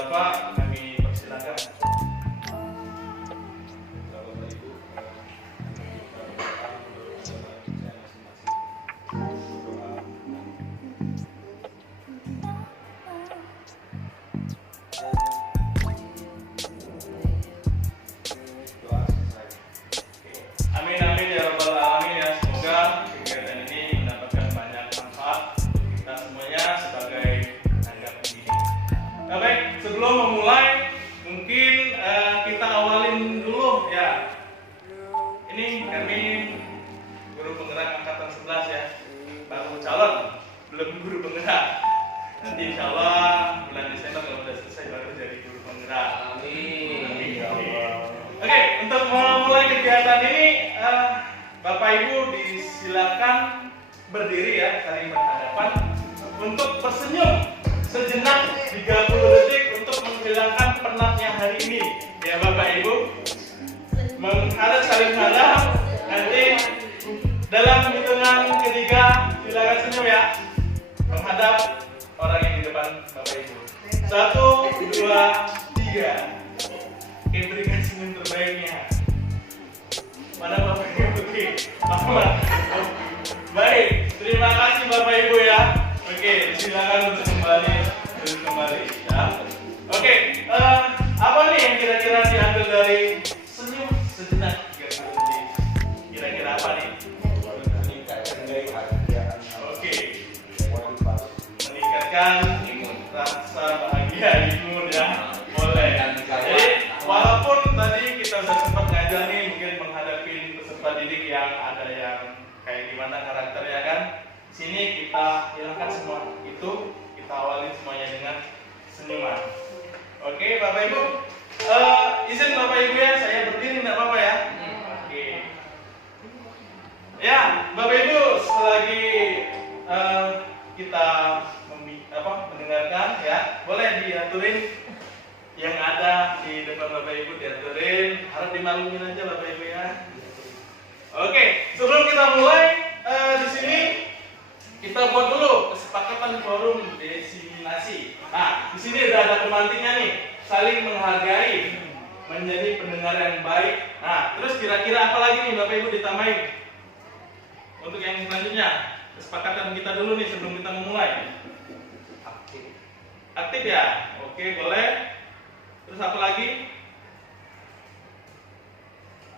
Bapak kami persilakan. Amin amin ya rabbal alamin ya, semoga kegiatan ini mendapatkan banyak manfaat untuk kita semuanya sebagai tenaga pendidik. Nah, baik, sebelum memulai mungkin kita awalin dulu ya. Ini kami guru penggerak angkatan 11 ya, baru calon, belum guru penggerak. Nanti insya Allah bulan Desember kalau sudah selesai baru jadi guru penggerak. Amin. Amin ya Allah. Oke, untuk memulai kegiatan ini, Bapak Ibu disilakan berdiri ya, saling berhadapan untuk bersenyum sejenak 30 detik untuk menghilangkan penatnya hari ini. Ya Bapak Ibu, menghadap saling menghadap. Nanti dalam hitungan ketiga silakan senyum ya, menghadap orang yang di depan Bapak Ibu. 1, 2, 3. Oke, berikan senyum terbaiknya. Mana Bapak Ibu? Baik, terima kasih Bapak Ibu ya. Oke, silakan untuk kembali ya. Oke, apa nih yang kira-kira diambil dari senyum sejenak 30 detik? Kira-kira apa nih? Oke, meningkatkan rasa bahagia imun ya. Boleh. Jadi walaupun tadi kita sudah sempat ngajar nih mungkin menghadapi peserta didik yang ada yang kayak gimana karakternya kan, sini kita hilangkan semua itu, kita awali semuanya dengan senyuman. Oke Bapak Ibu, izin Bapak Ibu ya, saya berdiri nggak apa-apa ya. Oke. Ya Bapak Ibu, selagi kita mendengarkan ya, boleh diaturin yang ada di depan Bapak Ibu, diaturin, harap dimaklumin aja Bapak Ibu ya. Oke, sebelum kita mulai di sini kita buat dulu kesepakatan forum diseminasi. Nah, di sini udah ada pemantiknya nih, saling menghargai, menjadi pendengar yang baik. Nah, terus kira-kira apa lagi nih Bapak Ibu ditambahin? Untuk yang selanjutnya, kesepakatan kita dulu nih sebelum kita memulai. Aktif ya? Oke, boleh. Terus apa lagi?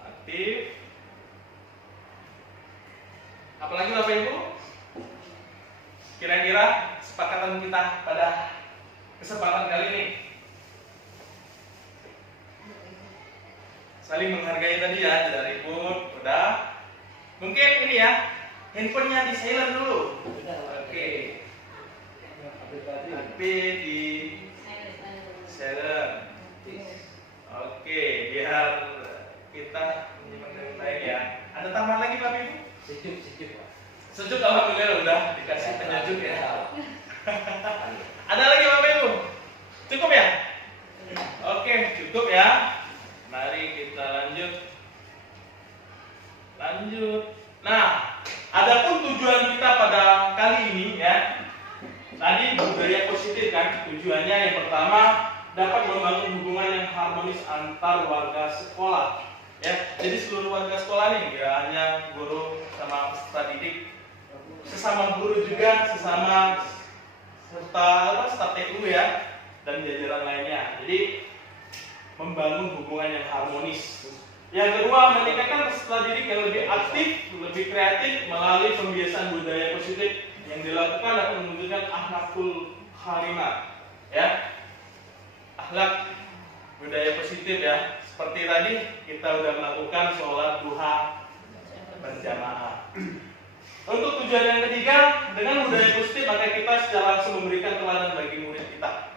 Aktif. Apalagi Bapak Ibu? Kira-kira kesepakatan kita pada kesempatan kali ini. Saling menghargai tadi ya, tidak ribut, udah. Mungkin ini ya, handphonenya di silent dulu. Oke. Aktif di silent. Oke, biar kita menyimpan dengan baik ya. Ada tambahan lagi Bapak Ibu? Sejuk alhamdulillah udah dikasih penyejuk ya. Ada lagi Bapak Ibu? Cukup ya? Oke, cukup ya. Mari kita lanjut. Nah, adapun tujuan kita pada kali ini ya. Tadi budaya positif kan, tujuannya yang pertama dapat membangun hubungan yang harmonis antar warga sekolah ya. Jadi seluruh warga sekolah nih, tidak hanya guru sama peserta didik, sesama guru juga, sesama staf TU ya, dan jajaran lainnya. Jadi membangun hubungan yang harmonis. Yang kedua, meningkatkan peserta didik yang lebih aktif, lebih kreatif melalui pembiasaan budaya positif yang dilakukan akan menunjukkan akhlakul karimah ya. Akhlak budaya positif ya. Seperti tadi kita sudah melakukan sholat duha berjamaah. Untuk tujuan yang ketiga, dengan budaya positif maka kita secara langsung memberikan teladan bagi murid kita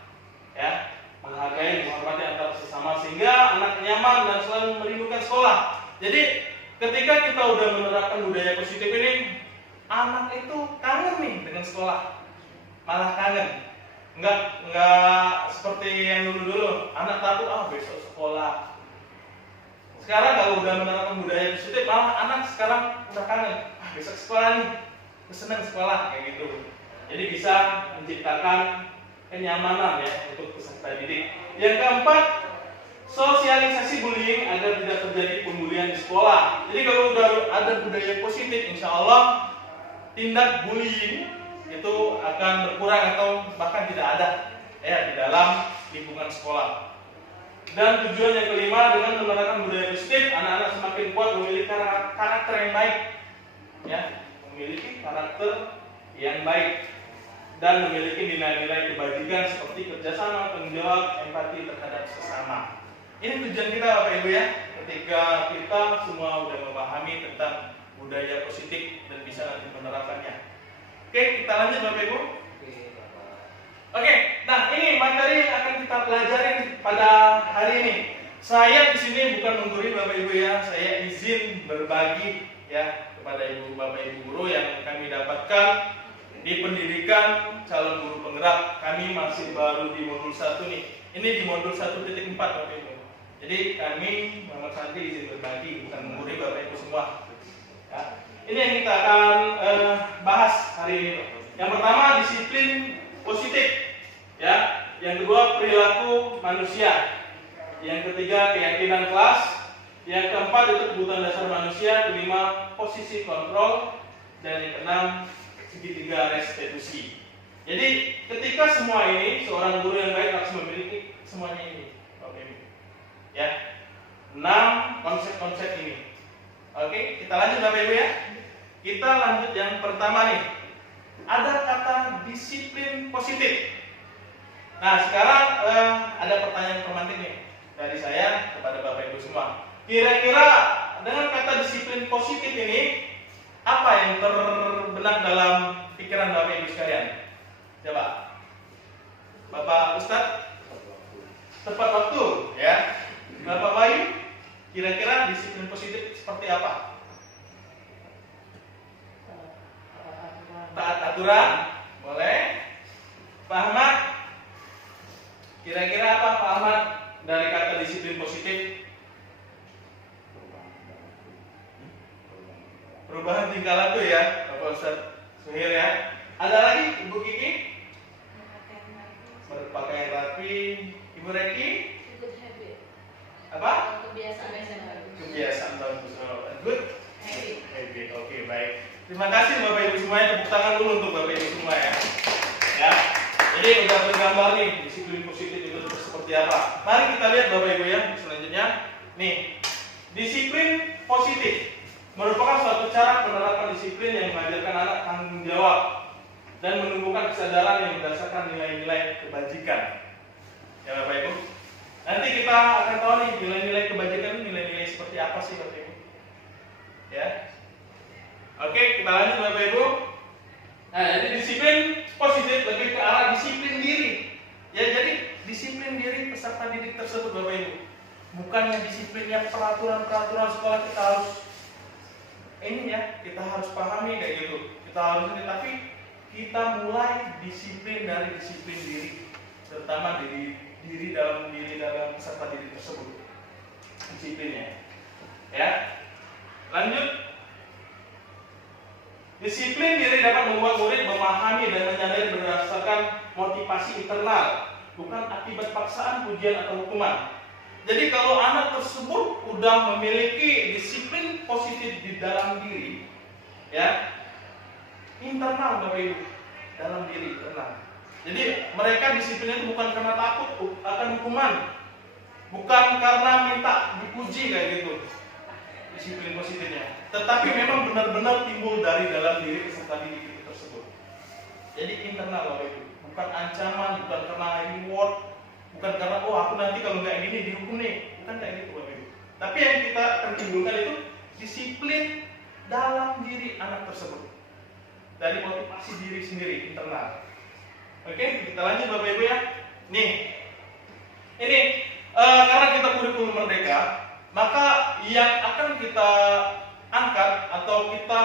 ya, menghargai, menghormati antar sesama sehingga anak nyaman dan selalu merindukan sekolah. Jadi ketika kita udah menerapkan budaya positif ini, anak itu kangen nih dengan sekolah, malah kangen. Enggak seperti yang dulu anak takut besok sekolah. Sekarang kalau udah menerapkan budaya positif, malah anak sekarang udah kangen, besok sekolah nih, seneng sekolah kayak gitu. Jadi bisa menciptakan kenyamanan ya untuk peserta didik. Yang keempat, sosialisasi bullying agar tidak terjadi pembulian di sekolah. Jadi kalau udah ada budaya positif, insya Allah tindak bullying itu akan berkurang atau bahkan tidak ada ya di dalam lingkungan sekolah. Dan tujuan yang kelima, dengan menerapkan budaya positif, anak-anak semakin kuat memiliki karakter yang baik, ya, memiliki karakter yang baik dan memiliki nilai-nilai kebajikan seperti kerjasama, tanggung jawab, empati terhadap sesama. Ini tujuan kita Bapak Ibu ya, ketika kita semua sudah memahami tentang budaya positif dan bisa nanti menerapkannya. Oke, kita lanjut Bapak Ibu. Oke, nah ini materi yang akan kita pelajarin pada hari ini. Saya di sini bukan menggurui Bapak Ibu ya, saya izin berbagi ya kepada Ibu Bapak Ibu guru yang kami dapatkan di pendidikan calon guru penggerak. Kami masih baru di modul 1 nih. Ini di modul 1.4 Bapak Ibu. Jadi kami Muhammad Santri izin berbagi, bukan menggurui Bapak Ibu semua. Ya. Ini yang kita akan bahas hari ini. Yang pertama, disiplin positif, ya. Yang kedua, perilaku manusia. Yang ketiga, keyakinan kelas. Yang keempat, itu kebutuhan dasar manusia. Kelima, posisi kontrol. Dan yang keenam, segitiga restitusi. Jadi ketika semua ini, seorang guru yang baik harus memiliki semuanya ini, Bapak Ibu. Ya, 6 konsep-konsep ini. Oke, kita lanjut Bapak Ibu ya. Kita lanjut yang pertama nih. Ada kata disiplin positif. Nah, sekarang ada pertanyaan pemantik nih dari saya kepada Bapak Ibu semua. Kira-kira dengan kata disiplin positif ini, apa yang terbenak dalam pikiran Bapak Ibu sekalian? Coba. Bapak Ustadz, tepat waktu ya. Bapak Bayu, kira-kira disiplin positif seperti apa? Taat aturan, boleh. Pak Ahmad, kira-kira apa Pak Ahmad dari kata disiplin positif? Perubahan tingkah laku ya, Bapak Ustadz Suhir ya. Ada lagi Ibu Kiki? Berpakaian rapi. Ibu Reki? Good habit. Apa? Kebiasaan baru. Kebiasaan bagus. Good Habit. Oke, baik. Terima kasih Bapak Ibu semuanya. Tepuk tangan dulu untuk Bapak Ibu semua ya. Ya. Jadi udah tergambar nih disiplin positif itu seperti apa. Mari kita lihat Bapak Ibu ya selanjutnya. Nih, disiplin positif merupakan suatu cara penerapan disiplin yang mengajarkan anak tanggung jawab dan menumbuhkan kesadaran yang berdasarkan nilai-nilai kebajikan. Ya Bapak Ibu. Nanti kita akan tahu nih nilai-nilai kebajikan itu nilai-nilai seperti apa sih Bapak Ibu. Ya. Oke, kita lanjut Bapak Ibu. Nah, jadi disiplin positif lebih ke arah disiplin diri. Ya, jadi disiplin diri peserta didik tersebut Bapak Ibu. Bukannya disiplinnya peraturan-peraturan sekolah kita harus ini ya, kita harus pahami kayak gitu. Kita harus ini, tapi kita mulai disiplin dari disiplin diri, terutama diri dalam peserta didik tersebut. Disiplinnya. Ya. Lanjut. Disiplin diri dapat membuat murid memahami dan menyadari berdasarkan motivasi internal, bukan akibat paksaan, pujian atau hukuman. Jadi kalau anak tersebut udah memiliki disiplin positif di dalam diri, ya, internal Bapak Ibu, dalam diri internal. Jadi mereka disiplinnya itu bukan karena takut akan hukuman, bukan karena minta dipuji kayak gitu. Disiplin positifnya, tetapi memang benar-benar timbul dari dalam diri peserta didik itu tersebut. Jadi internal Bapak Ibu, bukan ancaman, bukan karena reward, bukan karena oh aku nanti kalau nggak gini dihukum nih, bukan kayak gitu Bapak Ibu. Tapi yang kita akan timbulkan itu disiplin dalam diri anak tersebut, dari motivasi diri sendiri internal. Oke, kita lanjut Bapak Ibu ya. Nih, ini karena kita kurikulum merdeka, maka yang akan kita angkat atau kita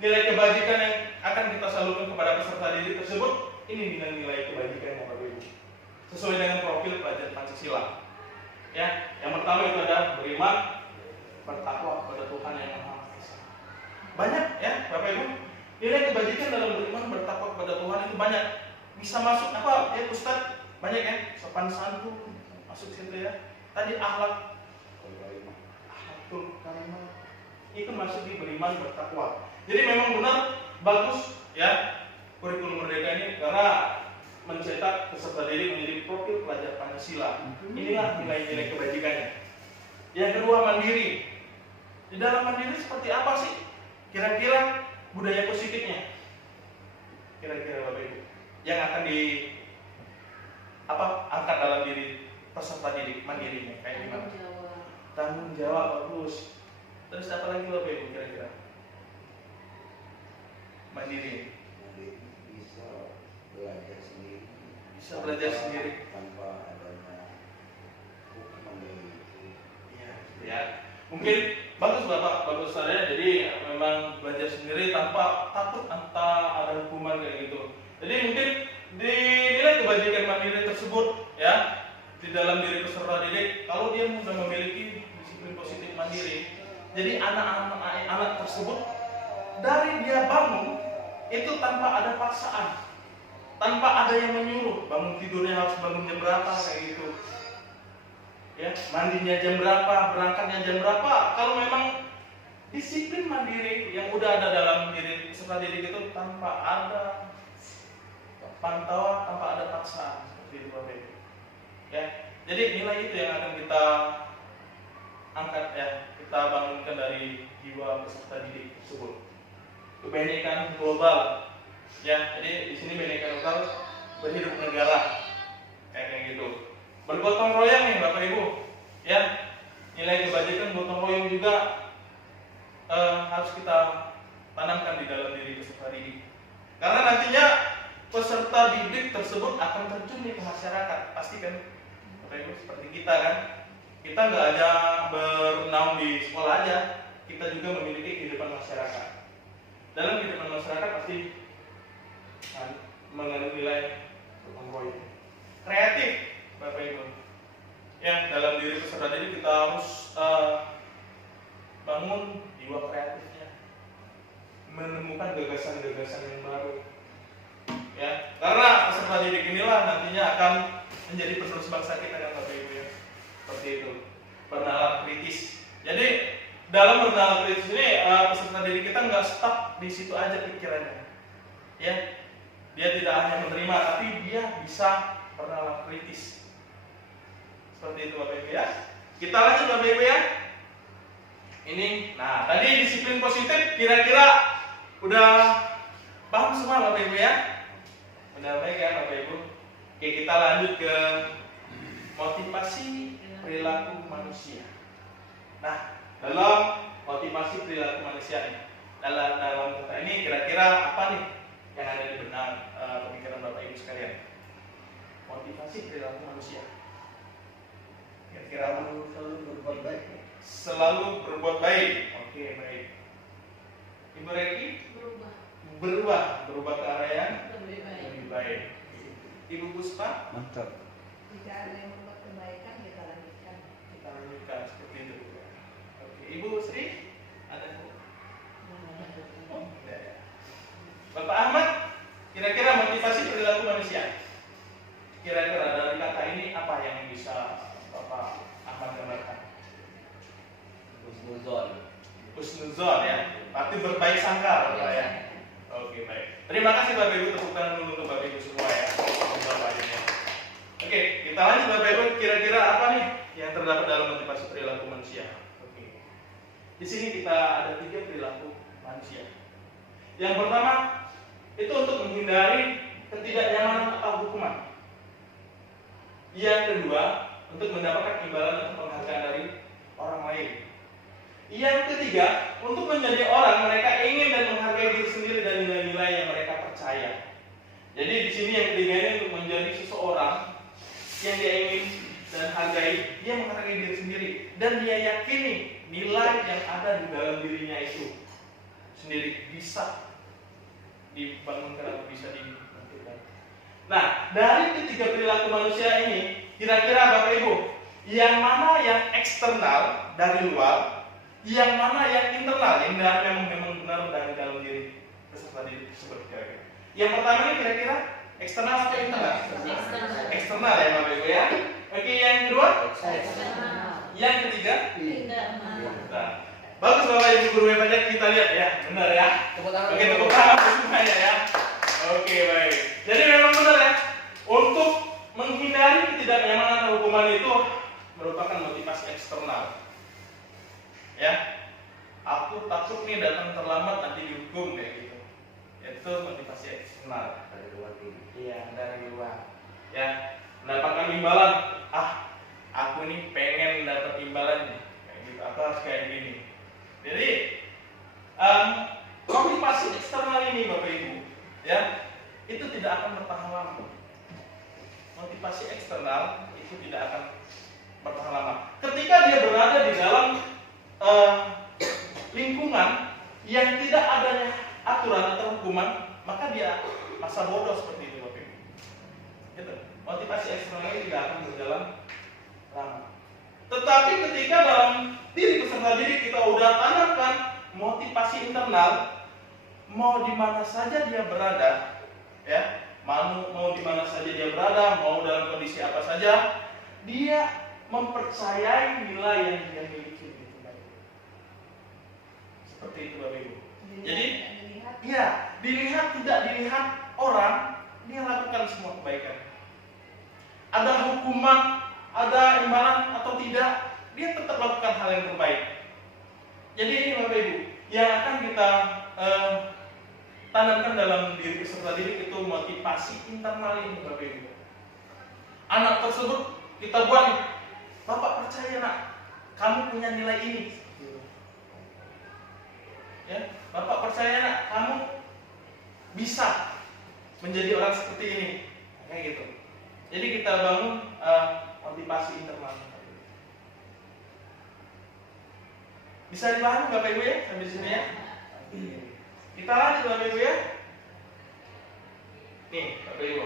nilai kebajikan yang akan kita salurkan kepada peserta didik tersebut, ini nilai-nilai kebajikan Bapak Ibu, sesuai dengan profil pelajar Pancasila. Ya, yang pertama itu adalah beriman, bertakwa kepada Tuhan yang Maha Esa. Banyak ya Bapak Ibu, nilai kebajikan dalam beriman, bertakwa kepada Tuhan itu banyak. bisa masuk apa ya Ustadz, banyak ya, sopan santun masuk situ ya. Tadi akhlak karimah itu masuk di beriman bertakwa. Jadi memang benar bagus ya kurikulum Merdeka ini karena mencetak peserta didik menjadi profil pelajar Pancasila. Inilah nilai-nilai kebajikannya. Yang kedua, mandiri. Di dalam mandiri seperti apa sih kira-kira budaya positifnya? Kira-kira Bapak Ibu yang akan angkat dalam diri peserta didik mandirinya kayak gimana? Tanggung jawab, bagus. Terus apa lagi Bapak Ibu kira-kira? Mandiri. Bisa belajar sendiri. Bisa belajar sendiri tanpa adanya hukuman dari itu. Iya, ya. Mungkin bagus Bapak, bagus saya. Jadi memang belajar sendiri tanpa takut ada hukuman kayak gitu. Jadi mungkin dinilai kebajikan mandiri tersebut ya di dalam diri peserta didik kalau dia sudah memiliki disiplin positif mandiri. Jadi anak tersebut dari dia bangun itu tanpa ada paksaan, tanpa ada yang menyuruh bangun tidurnya harus bangun jam berapa kayak gitu. Ya, mandinya jam berapa, berangkatnya jam berapa. Kalau memang disiplin mandiri yang udah ada dalam diri peserta didik itu tanpa ada pantauan, tanpa ada paksaan seperti itu Bapak Ibu. Ya, jadi nilai itu yang akan kita angkat ya, kita bangunkan dari jiwa peserta didik tersebut. Kebinekaan global, ya. Jadi di sini binekaan lokal berhidup negara, kayak gitu. Bergotong royong nih Bapak Ibu, ya. Nilai kebajikan gotong royong juga harus kita tanamkan di dalam diri peserta didik. Karena nantinya peserta didik tersebut akan terjun ke masyarakat, pasti kan Bapak Ibu seperti kita kan. Kita nggak aja bernaung di sekolah aja, kita juga memiliki kehidupan masyarakat. Dalam kehidupan masyarakat pasti mengandung nilai gotong royong. Kreatif Bapak Ibu. Ya, dalam diri peserta didik kita harus bangun jiwa kreatifnya, menemukan gagasan-gagasan yang baru. Ya, karena peserta didik inilah nantinya akan menjadi penerus bangsa kita kan Bapak Ibu ya. Seperti itu. Bernalar kritis. Jadi dalam bernalar kritis ini peserta didik kita nggak stuck di situ aja pikirannya. Ya, dia tidak hanya menerima, tapi dia bisa bernalar kritis. Seperti itu Bapak Ibu ya. Kita lanjut Bapak Ibu ya. Ini, nah tadi disiplin positif kira-kira udah paham semua Bapak Ibu ya. Udah baik ya Bapak Ibu. Oke, kita lanjut ke motivasi perilaku manusia. Nah, dalam motivasi perilaku manusia nih, dalam kata ini kira-kira apa nih yang ada di benak pemikiran Bapak Ibu sekalian? Motivasi perilaku manusia. Kira-kira Selalu berbuat baik. selalu berbuat baik. Oke, baik. Ibu Reki berubah ke arah yang lebih baik. Ibu Puspa Mantap. Jika ada yang membuat kebaikan, kita lanjutkan. kita lanjutkan seperti itu. Oke, Ibu Sri ada? Oh, tidak ya. Bapak Ahmad, kira-kira motivasi perilaku manusia. Kira-kira dari kata ini apa yang bisa Bapak Ahmad gambarkan? Husnuzon ya, berarti berbaik sangka Bapak ya. Oke, baik. Terima kasih Bapak Ibu, tepuk tangan dulu untuk Bapak Ibu semua ya. Oke, kita lanjut Bapak Ibu, kira-kira apa nih yang terdapat dalam motivasi perilaku manusia? Oke. Di sini kita ada 3 perilaku manusia. Yang pertama itu untuk menghindari ketidaknyamanan atau hukuman. Yang kedua untuk mendapatkan imbalan atau penghargaan dari orang lain. Yang ketiga, untuk menjadi orang mereka ingin dan menghargai diri sendiri dan nilai-nilai yang mereka percaya. Jadi di sini yang ketiga ini untuk menjadi seseorang yang dia ingin dan hargai, dia menghargai diri sendiri dan dia yakini nilai yang ada di dalam dirinya itu sendiri bisa dibangunkan atau bisa dibangkitkan. Nah, dari ketiga perilaku manusia ini, kira-kira Bapak Ibu, yang mana yang eksternal dari luar, yang mana yang internal, yang memang benar dari dalam diri peserta didik tersebut kira-kira. Yang pertama ini kira-kira Eksternal atau internal? Eksternal. Eksternal ya Bapak Ibu ya. Oke, yang kedua? Eksternal. Yang ketiga? Internal. Nah, bagus Bapak Ibu guru hebatnya, kita lihat ya, benar ya. Tepuk tangan. Oke, tepuk tangan semuanya ya. Oke, baik. Jadi memang benar ya, untuk menghindari ketidaknyamanan atau hukuman itu merupakan motivasi eksternal. Ya, aku takut nih datang terlambat nanti dihukum kayak gitu. Itu motivasi eksternal. Dari luar ini. Iya, dari luar. Ya, mendapatkan imbalan. Aku nih pengen dapat imbalan nih. Kayak gitu. Aku harus kayak gini. Jadi, motivasi eksternal ini Bapak Ibu, ya, itu tidak akan bertahan lama. Motivasi eksternal itu tidak akan bertahan lama. Ketika dia berada di dalam lingkungan yang tidak adanya aturan atau hukuman, maka dia masa bodoh seperti itu Bapak Ibu. Gitu. Motivasi eksternal ini tidak akan berjalan lama. Tetapi ketika dalam diri peserta didik kita udah tanamkan motivasi internal, mau di mana saja dia berada, ya, mau di mana saja dia berada, mau dalam kondisi apa saja, dia mempercayai nilai yang dia miliki. Seperti itu Bapak Ibu. Jadi, ya, tidak dilihat orang, dia lakukan semua kebaikan. Ada hukuman, ada imbalan atau tidak, dia tetap lakukan hal yang terbaik. Jadi ini Bapak Ibu, yang akan kita tanamkan dalam diri peserta didik itu motivasi internal ini Bapak Ibu. Anak tersebut kita buat, Bapak percaya nak, kamu punya nilai ini. Ya, Bapak percaya nak, kamu bisa menjadi orang seperti ini, kayak gitu. Jadi kita bangun motivasi internal. Bisa dipahami Bapak Ibu ya sampai sini ya? Kita lanjut Bapak Ibu ya. Nih Bapak Ibu,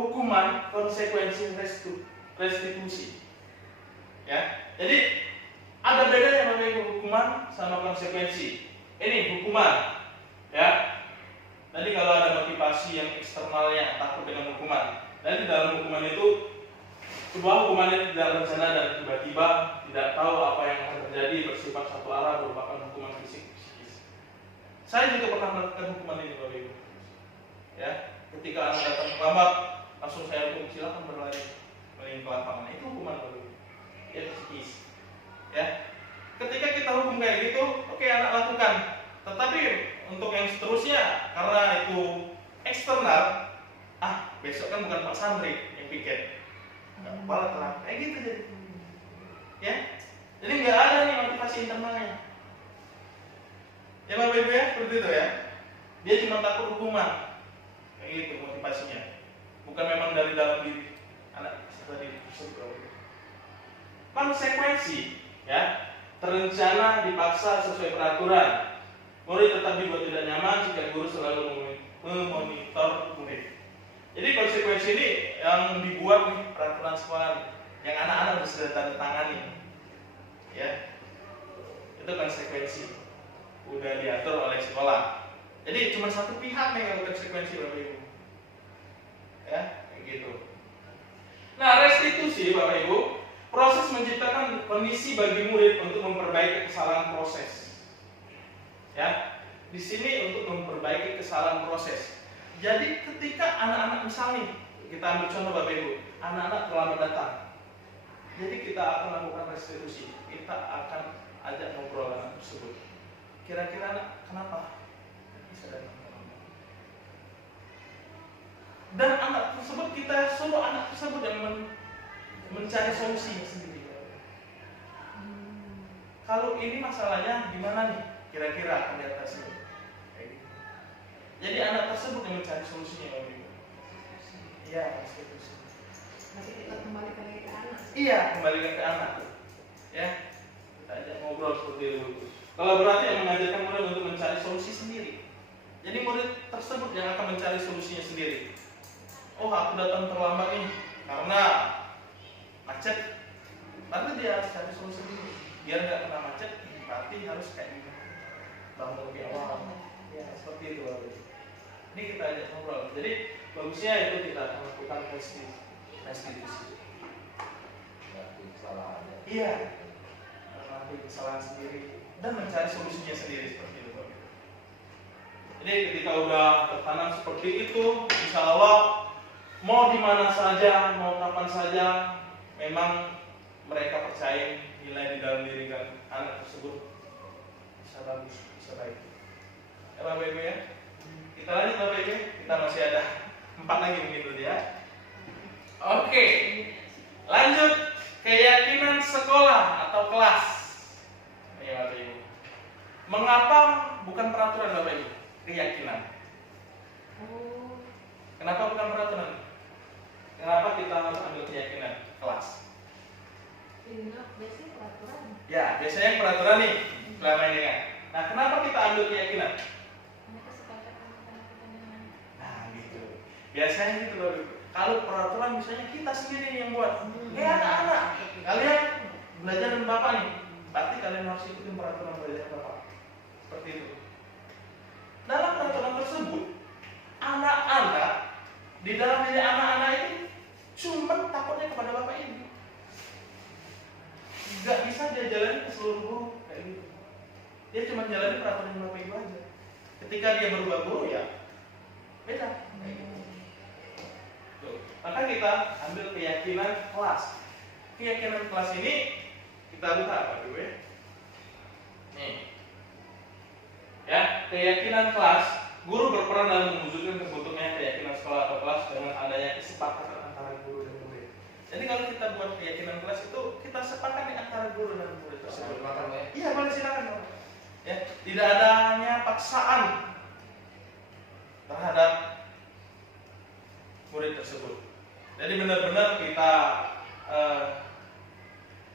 hukuman konsekuensi restitusi. Ya, jadi ada bedanya Bapak Ibu hukuman sama konsekuensi. Ini hukuman, ya. Tadi kalau ada motivasi yang eksternalnya takut dengan hukuman, dan dalam hukuman itu sebuah hukuman yang tidak berencana dan tiba-tiba tidak tahu apa yang akan terjadi, bersifat satu arah, merupakan hukuman fisik psikis. Saya juga pernah melakukan hukuman ini Bapak Ibu. Ya, ketika anak datang terlambat, langsung saya hukum, silakan berlari keliling ke lapangan. Itu hukuman Bapak Ibu. Ya psikis. Ya, ketika kita hukum kayak gitu, oke anak lakukan. Tetapi untuk yang seterusnya, karena itu eksternal, besok kan bukan Pak Santri yang piket, kepala telat, kayak gitu jadi. Ya, jadi nggak ada nih motivasi internalnya. Ya Bapak Ibu ya, seperti itu ya. Dia cuma takut hukuman, kayak gitu motivasinya. Bukan memang dari dalam diri anak tadi tersebut. Konsekuensi, ya, terencana dipaksa sesuai peraturan. Murid tetap dibuat tidak nyaman jika guru selalu memonitor murid. Jadi konsekuensi ini yang dibuat nih peraturan sekolah nih, yang anak-anak bisa tanda tangani. Ya, itu konsekuensi. Udah diatur oleh sekolah. Jadi cuma satu pihak nih yang konsekuensi Bapak Ibu. Ya, kayak gitu. Nah, restitusi Bapak Ibu, proses menciptakan kondisi bagi murid untuk memperbaiki kesalahan proses. Ya, di sini untuk memperbaiki kesalahan proses. Jadi ketika anak-anak misalnya, kita ambil contoh Bapak Ibu, anak-anak terlambat datang. Jadi kita akan lakukan restitusi. Kita akan ajak ngobrol anak tersebut. Kira-kira anak kenapa bisa datang terlambat? Dan anak tersebut kita suruh anak tersebut yang mencari solusinya sendiri. Kalau ini masalahnya gimana nih? Kira-kira akan diatasi. Jadi anak tersebut yang mencari solusinya Bapak Ibu. Iya, restitusi. Nanti kita kembalikan lagi ke anak. Iya, kembalikan ke anak. Ya, kita ajak ngobrol seperti itu. Kalau berarti yang mengajarkan murid untuk mencari solusi sendiri. Jadi murid tersebut yang akan mencari solusinya sendiri. Oh, aku datang terlambat nih karena macet. Berarti dia harus cari solusi sendiri. Biar nggak kena macet, berarti harus kayak gini. Bangun lebih awal. Ya, seperti itu Bapak Ibu. Ini kita ajak ngobrol. Jadi bagusnya itu kita lakukan tes di situ. Berarti kesalahannya. Iya. Mengakui kesalahan sendiri dan mencari solusinya sendiri seperti itu. Jadi ketika udah tertanam seperti itu, insya Allah mau di mana saja, mau kapan saja, memang mereka percaya nilai di dalam diri kan anak tersebut bisa bagus, bisa baik. Ya Bapak Ibu ya. Kita lanjut Bapak Ibu. Kita masih ada 4 lagi begitu ya. Oke. Lanjut keyakinan sekolah atau kelas. Ya Bapak Ibu. Mengapa bukan peraturan Bapak Ibu? Keyakinan. Oh, Kenapa bukan peraturan? Kenapa kita harus ambil keyakinan kelas? ini biasanya peraturan. Ya, biasanya peraturan nih selama ini kan. Nah, kenapa kita ambil keyakinan? Karena kesepakatan anak-anak. Nah, gitu. Biasanya gitu loh. Kalau peraturan misalnya kita sendiri yang buat. Kayak anak-anak. Kalian belajar dengan Bapak nih. Berarti kalian harus ikutin peraturan belajar Bapak. Seperti itu. Dalam peraturan tersebut, anak-anak di dalam diri anak-anak itu cuma takutnya kepada Bapak Ibu. Gak bisa dia jalani ke seluruh guru kayak gitu. Dia cuma jalani peraturan Bapak Ibu aja. Ketika dia berubah guru ya beda. Kayak gitu. Tuh. Maka kita ambil keyakinan kelas. Keyakinan kelas ini kita buka Bapak Ibu ya. Nih. Ya, keyakinan kelas, guru berperan dalam mewujudkan terbentuknya keyakinan sekolah atau kelas dengan adanya kesepakatan antara guru dan murid. Jadi kalau kita buat keyakinan kelas itu kita sepakati antara guru dan murid tersebut. Iya, boleh silakan. Ya, tidak adanya paksaan terhadap murid tersebut. Jadi benar-benar kita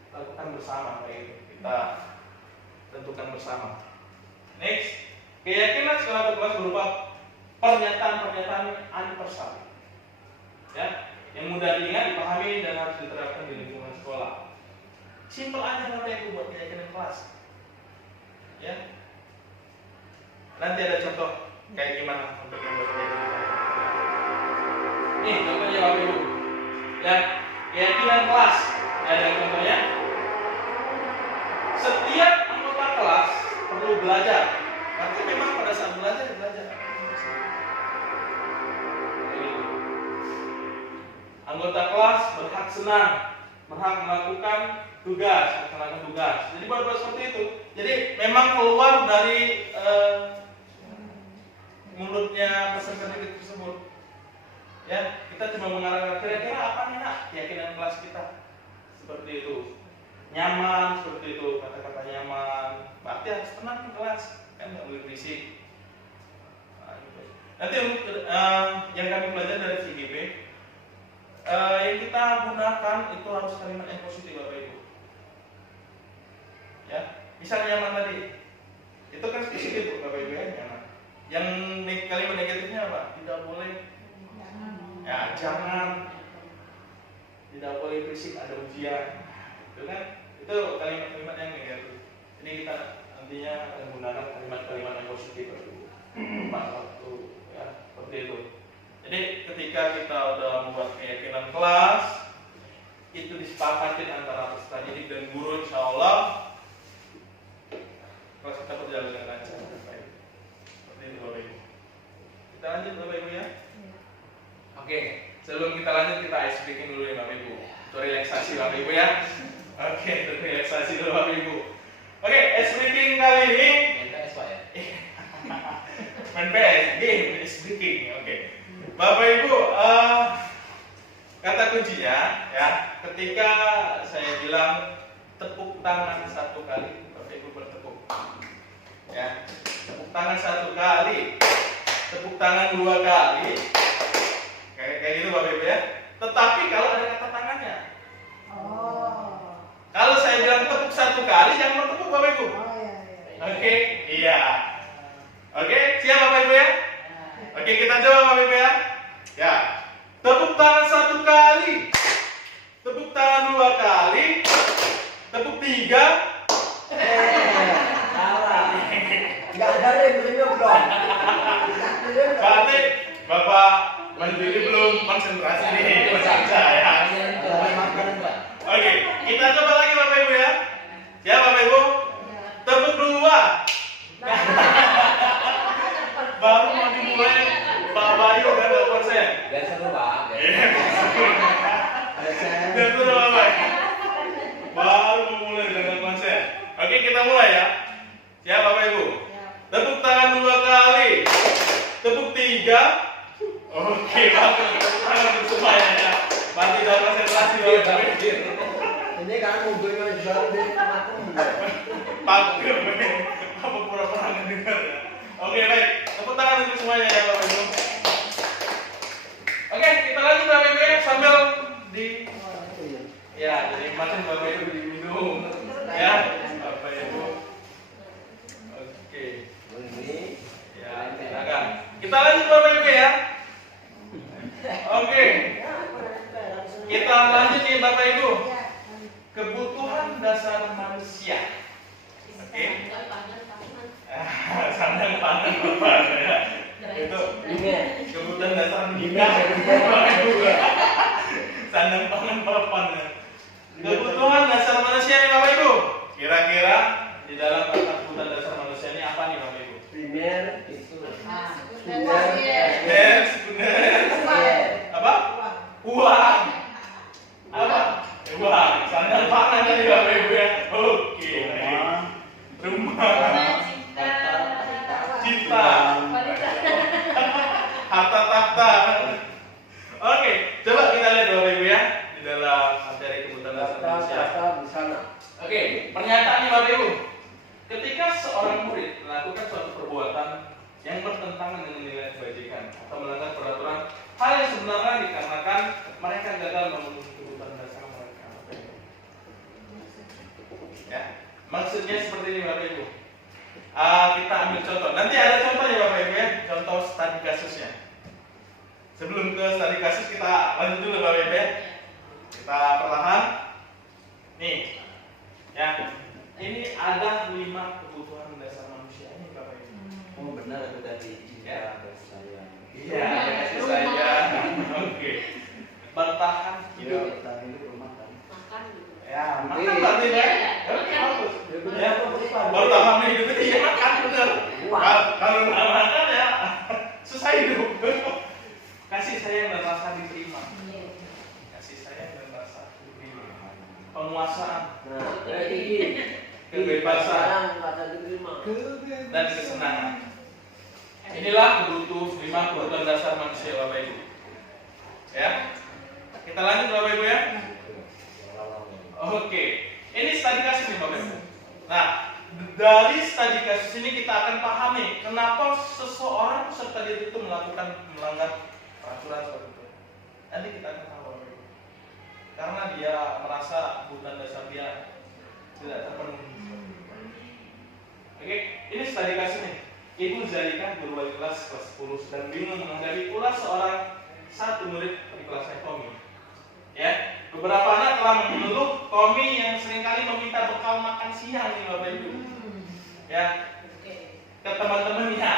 lakukan bersama kayak gitu. Kita tentukan bersama. Next, keyakinan sekolah atau kelas berupa pernyataan-pernyataan universal, ya, yang mudah diingat, dipahami dan harus diterapkan di lingkungan sekolah. Simpel aja Bapak Ibu buat keyakinan kelas, ya. Nanti ada contoh kayak gimana untuk membuat keyakinan kelas. Nih contohnya Bapak Ibu, ya, keyakinan kelas. Ada contohnya. Setiap anggota kelas perlu belajar. Tapi memang pada saat belajar. Anggota kelas berhak senang, berhak melakukan tugas, melaksanakan tugas. Jadi buat seperti itu. Jadi memang keluar dari mulutnya peserta didik tersebut. Ya, kita cuma mengarahkan kira-kira apa nih nak keyakinan kelas kita. Seperti itu. Nyaman, seperti itu, kata-kata nyaman. Berarti harus tenang di kelas, kan nggak boleh berisik. Nah, gitu. Nanti untuk yang kami belajar dari VGB, yang kita gunakan itu harus kalimat yang positif Bapak Ibu. Ya, misalnya nyaman tadi, itu kan positif Bapak Ibu ya, nyaman. Yang kalimat negatifnya apa? Tidak boleh. Ya, jangan. Tidak boleh berisik, ada ujian. Itu kan? Itu kalimat-kalimat yang negatif. Jadi kita nantinya akan menggunakan kalimat-kalimat yang positif pada waktu ya seperti itu. Jadi ketika kita udah membuat keyakinan kelas, itu disepakati antara peserta didik dan guru, insya Allah kelas kita berjalan dengan lancar. Seperti itu Bapak Ibu. Kita lanjut Bapak Ibu ya. Oke, sebelum kita lanjut kita ice breaking dulu ya Bapak Ibu. Untuk relaksasi Bapak Ibu ya. Oke, untuk relaksasi dulu Bapak Ibu. Oke, ice breaking kali ini main PS, game ice breaking. Oke. Bapak Ibu, kata kuncinya ya, ketika saya bilang tepuk tangan 1 kali, Bapak Ibu bertepuk. Ya. Tepuk tangan 1 kali, tepuk tangan 2 kali. Kayak gitu Bapak Ibu ya. Tetapi kalau ada kata tangannya. Oh. Kalau saya bilang tepuk 1 kali, jangan bertepuk Bapak Ibu. Oh iya. Oke, iya. Oke, siap Bapak Ibu ya? Oke, kita coba Bapak Ibu ya. Ya. Tepuk tangan 1 kali. Tepuk tangan 2 kali. Tepuk 3. Salah. Nggak ada rem dong. Berarti kasih Bapak Ibu. Ini kan mobil yang baru dari aku. Pager, apa pura-pura nggak dengar ya? Oke baik, tepuk tangan untuk semuanya ya Bapak Ibu. Oke, kita lanjut Bapak Ibu ya sambil di ya jadi makan Bapak Ibu diminum ya Bapak Ibu. Oke, Ini ya silakan. Kita lanjut Bapak Ibu ya. Oke, kita lanjut nih Bapak Ibu. Kebutuhan dasar manusia. Oke. Sandang pangan Bapak ya. Itu kebutuhan dasar nikah. Sandang pangan papan ya. Kebutuhan dasar manusia nih Bapak Ibu. Kira-kira di dalam kata kebutuhan dasar manusia ini apa nih Bapak Ibu? primer itu Sekunder. Apa? Uang. Apa? Uang. Sandang pangan tadi Bapak Ibu ya. Oke. Rumah. Cipta. Harta tahta. Oke, coba kita lihat Bapak Ibu ya di dalam materi kebutuhan dasar manusia. kata di sana. Oke, pernyataannya Bapak Ibu. Ketika seorang murid melakukan suatu perbuatan yang bertentangan dengan nilai kebajikan atau melanggar peraturan, hal yang sebenarnya dikarenakan mereka gagal memenuhi kebutuhan dasar mereka. Ya, maksudnya seperti ini Bapak Ibu. Kita ambil contoh. Nanti ada contohnya Bapak Ibu ya, contoh studi kasusnya. Sebelum ke studi kasus kita lanjut dulu Bapak Ibu ya. Kita perlahan. Nih, ya. Ini ada 5 kebutuhan dasar manusia ini Bapak Ibu. Oh benar itu tadi cinta kasih sayang. Iya, kasih sayang. Oke. Bertahan hidup. Tadi itu rumah kan. Ya, makan berarti ya. Oke, bagus. Ya, baru tahan hidup itu ya makan bener. Kalau nggak makan ya susah hidup. Kasih sayang dan rasa diterima. Kasih sayang dan rasa diterima. Penguasaan. Nah, ini Kebebasan kata diterima. dan kesenangan. Inilah kebutuhan 5 kebutuhan dasar manusia Bapak Ibu. Ya. Kita lanjut Bapak Ibu ya. Oke. Ini studi kasus nih Bapak Ibu. Nah, dari studi kasus ini kita akan pahami kenapa seseorang peserta didik itu melanggar peraturan seperti itu. Nanti kita akan tahu Bapak Ibu. Karena dia merasa kebutuhan dasar dia tidak terpenuhi. Oke, ini studi kasus nih. Ibu Zalika guru wali kelas 10 sedang bingung menghadapi ulas satu murid di kelasnya Tommy. Ya, beberapa anak telah mengeluh Tommy yang seringkali meminta bekal makan siang nih Bapak Ibu. Ya, ke teman-temannya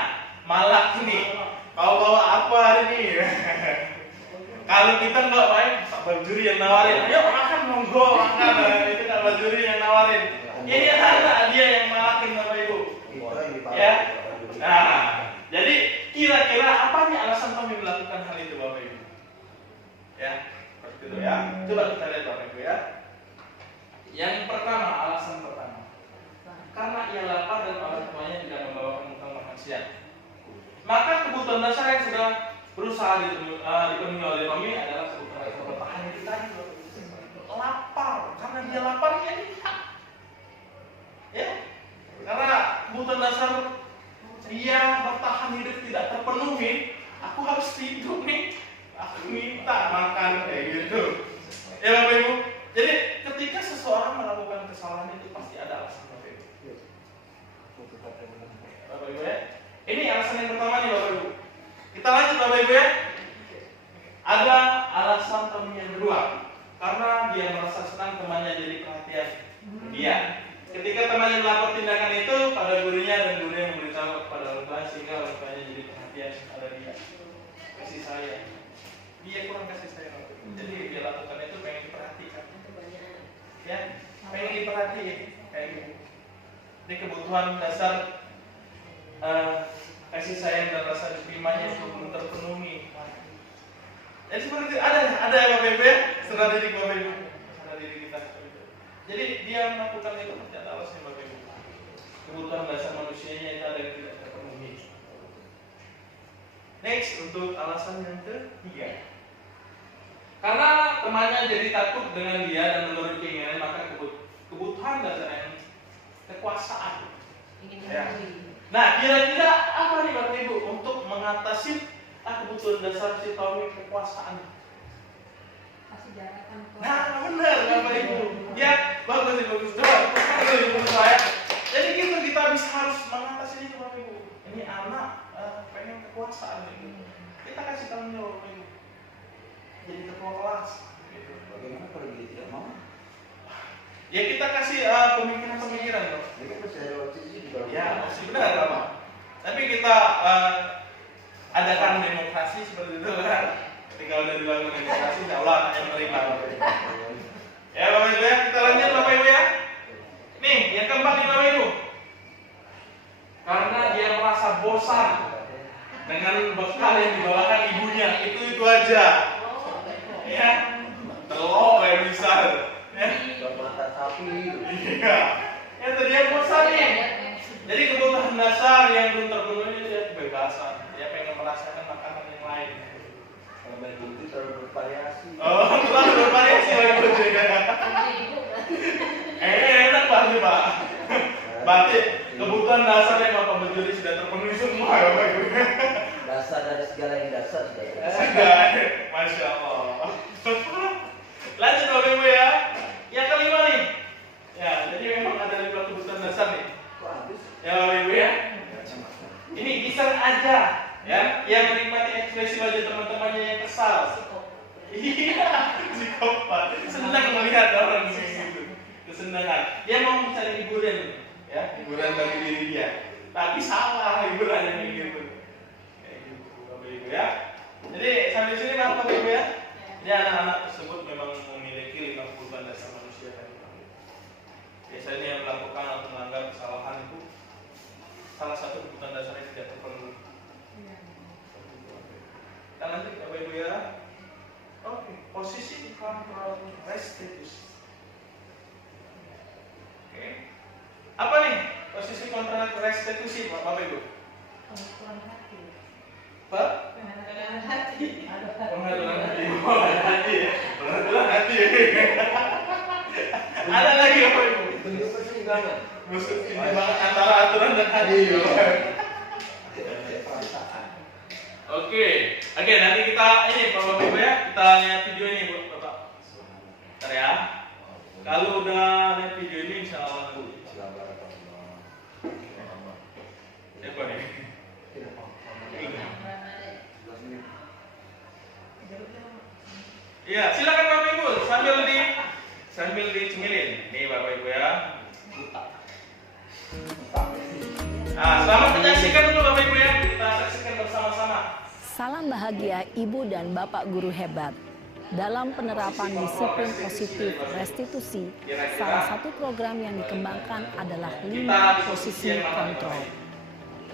malak nih. Kau bawa apa hari ini? Kalau kita nggak baik, Pak Juri yang nawarin. Ayo makan monggo makan. Itu Pak Juri yang nawarin. Ini anak dia yang malakin Bapak Ibu. Ya. Nah, jadi kira-kira apa nih alasan kami melakukan hal itu Bapak Ibu? Ya, seperti itu ya. Coba kita lihat Bapak Ibu ya. Yang pertama, alasan pertama. Karena ia lapar dan orang tuanya tidak membawakan bekal makan siang. Maka kebutuhan dasar yang sudah berusaha dipenuhi oleh Tommy adalah kebutuhan dasar bertahan hidup tadi. Lapar, karena dia lapar dia tidak. Ya, karena kebutuhan dasar dia bertahan hidup tidak terpenuhi, aku harus hidup nih, aku minta makan kayak gitu. Ya Bapak Ibu, jadi ketika seseorang melakukan kesalahan itu pasti ada alasan Bapak Ibu. Bapak Ibu ya, ini alasan yang pertama nih Bapak Ibu. Kita lanjut Bapak Ibu ya. Ada alasan teman yang kedua, karena dia merasa senang temannya jadi perhatian dia. Ketika temannya melapor tindakan itu pada gurunya dan gurunya memberitahu kepada orang tua sehingga orang tuanya jadi perhatian pada dia. Kasih sayang. Dia kurang kasih sayang. Jadi dia lakukan itu pengen diperhatikan. Ya, pengen diperhatiin kayak gitu. Ini kebutuhan dasar kasih sayang dan rasa diterimanya itu belum terpenuhi. Jadi seperti itu ada ya Bapak Ibu ya, setelah didik Bapak Ibu, setelah didik kita. Jadi dia melakukan itu pasti ada alasan Bapak Ibu. Kebutuhan dasar manusianya itu ada yang tidak terpenuhi. Next, untuk alasan yang ketiga. Karena temannya jadi takut dengan dia dan menurut keinginan, maka kebutuhan dasarnya kekuasaan. Ingin Ya. mengetahui. Nah, kira-kira apa nih Bapak Ibu untuk mengatasi kebutuhan dasar si Tommy kekuasaan? Kasih jarakan ke. Nah, benar Bapak Ibu. Ya, bagus nih, bagus. Coba, tepuk saya. Jadi gitu kita harus mengatasi itu Bapak Ibu. Ini anak pengen kekuasaan gitu. Kita kasih tanggung jawab Bapak Ibu. Jadi ketua kelas. Gitu. Bagaimana kalau dia tidak mau? Ya kita kasih pemikiran-pemikiran dong. Dia kan masih ada waktu sih di bawah. Ya, masih benar Bapak. Tapi kita adakan demokrasi seperti itu kan. Ketika udah dibangun demokrasi, insya Allah akan yang menerima Bapak Ibu. Ya Bapak Ibu ya, kita lanjut Bapak Ibu ya. Nih, yang keempat nih Bapak Ibu. Karena dia merasa bosan dengan bekal yang dibawakan ibunya, itu aja. Ya, telur kayak misal. Ya. Mata sapi. Iya. Ya tadi yang bosan nih. Jadi kebutuhan dasar yang belum terpenuhi dia kebebasan. Dia pengen merasakan makanan yang lain. Kalau main itu terlalu bervariasi. Oh, terlalu bervariasi lagi juga. Enak banget Pak. Berarti kebutuhan dasar yang Bapak Betuli sudah terpenuhi semua ya Bapak Ibu. Dasar dari segala yang dasar sudah. Sudah, Masya Allah. Lanjut Bapak Ibu ya. Yang kelima nih. Ya, jadi memang ada 5 kebutuhan dasar nih. Kok habis? Ya Bapak Ibu ya. Ini iseng aja ya, yang menikmati ekspresi wajah teman-temannya yang kesal. Iya, psikopat. Senang melihat orang begitu. Kesenangan. Dia mau mencari hiburan, ya, hiburan bagi diri dia. Tapi salah hiburannya kayak gitu. Kayak gitu, Bapak Ibu ya. Jadi sampai sini Bapak Ibu ya. Jadi anak-anak tersebut memang memiliki 5 kebutuhan dasar manusia kan. Biasanya yang melakukan atau melanggar kesalahan itu salah satu kebutuhan dasarnya tidak terpenuhi. Kita lanjut Bapak Ibu ya. Oke, posisi kontrol restitusi. Oke. Apa nih posisi kontrol restitusi Bapak Ibu? Pengaturan hati. Apa? Pengaturan hati. Pengaturan hati. Oh, hati ya. Pengaturan hati. Ada lagi Bapak Ibu? Bentuk persimbangan. Musuh banget antara aturan dan hati. Perasaan. Oke, nanti kita ini Bapak Ibu ya, kita lihat video ini Bapak. Bentar ya. Kalau udah lihat video ini insya Allah nanti. Siapa nih? Iya, silakan Bapak Ibu sambil dicemilin. Nih Bapak Ibu ya. Selamat menyaksikan dulu Bapak Ibu ya. Kita saksikan bersama-sama. Salam bahagia Ibu dan Bapak guru hebat. Dalam penerapan disiplin positif restitusi, salah satu program yang dikembangkan adalah 5 posisi kontrol.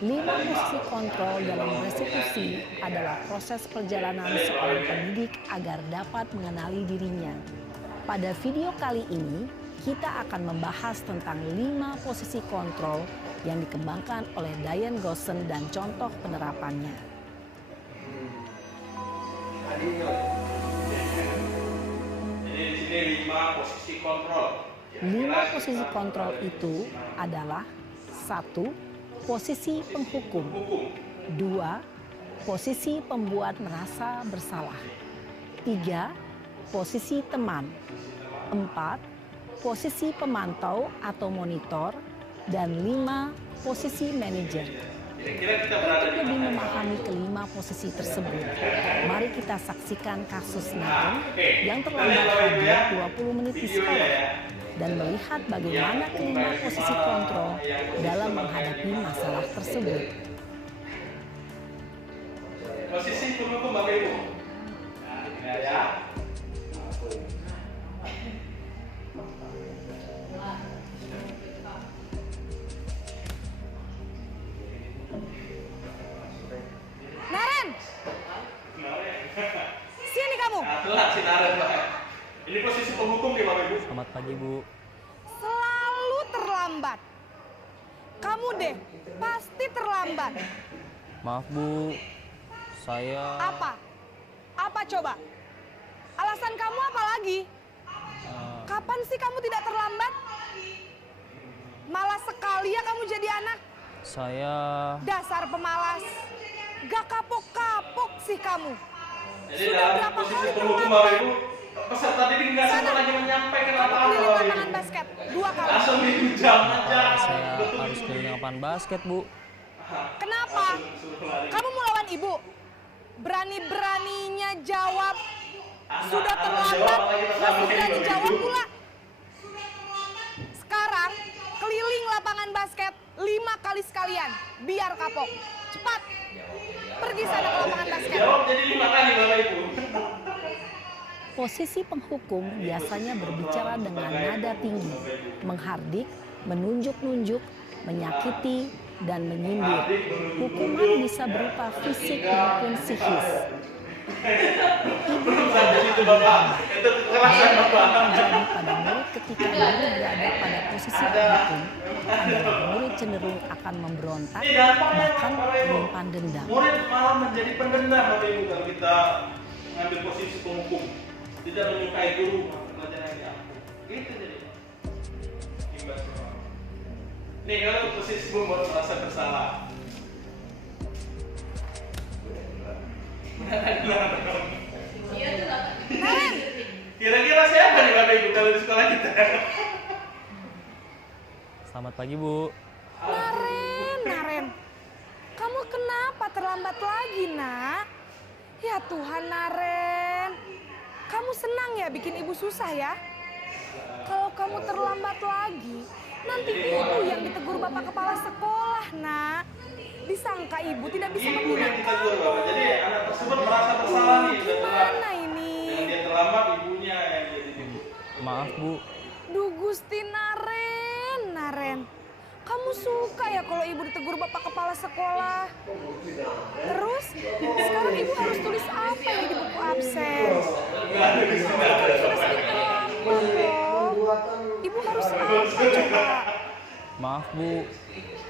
5 posisi kontrol dalam restitusi adalah proses perjalanan seorang pendidik agar dapat mengenali dirinya. Pada video kali ini, kita akan membahas tentang 5 posisi kontrol yang dikembangkan oleh Diane Gosson dan contoh penerapannya. Jadi di sini 5 posisi kontrol. 5 posisi kontrol itu adalah 1. Posisi penghukum. 2. Posisi pembuat merasa bersalah. 3. Posisi teman. 4. Posisi pemantau atau monitor. Dan 5. Posisi manajer. Untuk lebih memahami kelima posisi tersebut, mari kita saksikan kasus Naren yang terlambat hadir 20 menit di sekolah dan melihat bagaimana kelima posisi kontrol dalam menghadapi masalah tersebut. Posisi penghukum Bapak Ibu. Nah, ini ya. Naren, sini kamu. Telat si Naren Pak. Ini posisi penghukum nih Bapak Ibu. Selamat pagi, Bu. Selalu terlambat. Kamu deh, pasti terlambat. Maaf, Bu. Saya Apa? Apa coba? Alasan kamu apa lagi? Kapan sih kamu tidak terlambat? Malas sekali ya kamu jadi anak. Saya... Dasar pemalas. Gak kapok-kapok sih kamu. Jadi Sudah dalam berapa posisi kali penghukum terlambat? Bapak Ibu, peserta didik nggak sempat lagi menyampaikan Kamu apa-apa keliling Bapak lapangan Ibu. basket 2 kali. Langsung dihujam aja. Saya Betul harus itu. keliling lapangan basket, Bu. Kenapa? Suruh lari. Kamu mau lawan ibu? Berani-beraninya jawab. Sudah Anak terlambat, jawab, apalagi masih pertama berani kali, Bapak jawab Ibu. pula. Sekarang keliling lapangan basket 5 kali sekalian. Biar kapok. Cepat. Pergi sana ke lapangan basket. Jawab jadi 5 kali Bapak Ibu. Posisi penghukum biasanya berbicara dengan nada tinggi, menghardik, menunjuk-nunjuk, menyakiti, dan menyindir. Hukuman bisa berupa fisik maupun psikis. Belum sampai itu Bapak. Itu kekerasan Bapak. Terjadi pada murid ketika guru berada pada posisi penghukum adalah murid cenderung akan memberontak, Ini dampaknya bahkan Bapak Ibu. menyimpan dendam. Murid malah menjadi pendendam Bapak Ibu kalau kita ngambil posisi penghukum. Tidak menyukai guru mata pelajaran yang diampu. Itu jadi imbasnya. Nih kalau posisi membuat merasa bersalah. Kira-kira siapa nih Bapak Ibu kalau di sekolah kita? Selamat pagi, Bu. Naren. Kamu kenapa terlambat lagi, Nak? Ya Tuhan, Naren. Kamu senang ya bikin ibu susah ya? Kalau kamu terlambat lagi, nanti ibu yang ditegur bapak kepala sekolah, Nak. Disangka ibu tidak bisa Ibu membina yang kita jual kamu. Bapak. Jadi anak tersebut merasa bersalah nih. udah telat. Gimana ini? Yang dia terlambat ibunya yang jadi ibu. Maaf, Bu. Duh Gusti Naren. Kamu suka ya kalau ibu ditegur bapak kepala sekolah? Terus, sekarang ibu harus tulis apa ini di buku absen? Nggak ada di sini. Sudah sering terlambat loh. Ibu harus apa coba? Maaf, Bu.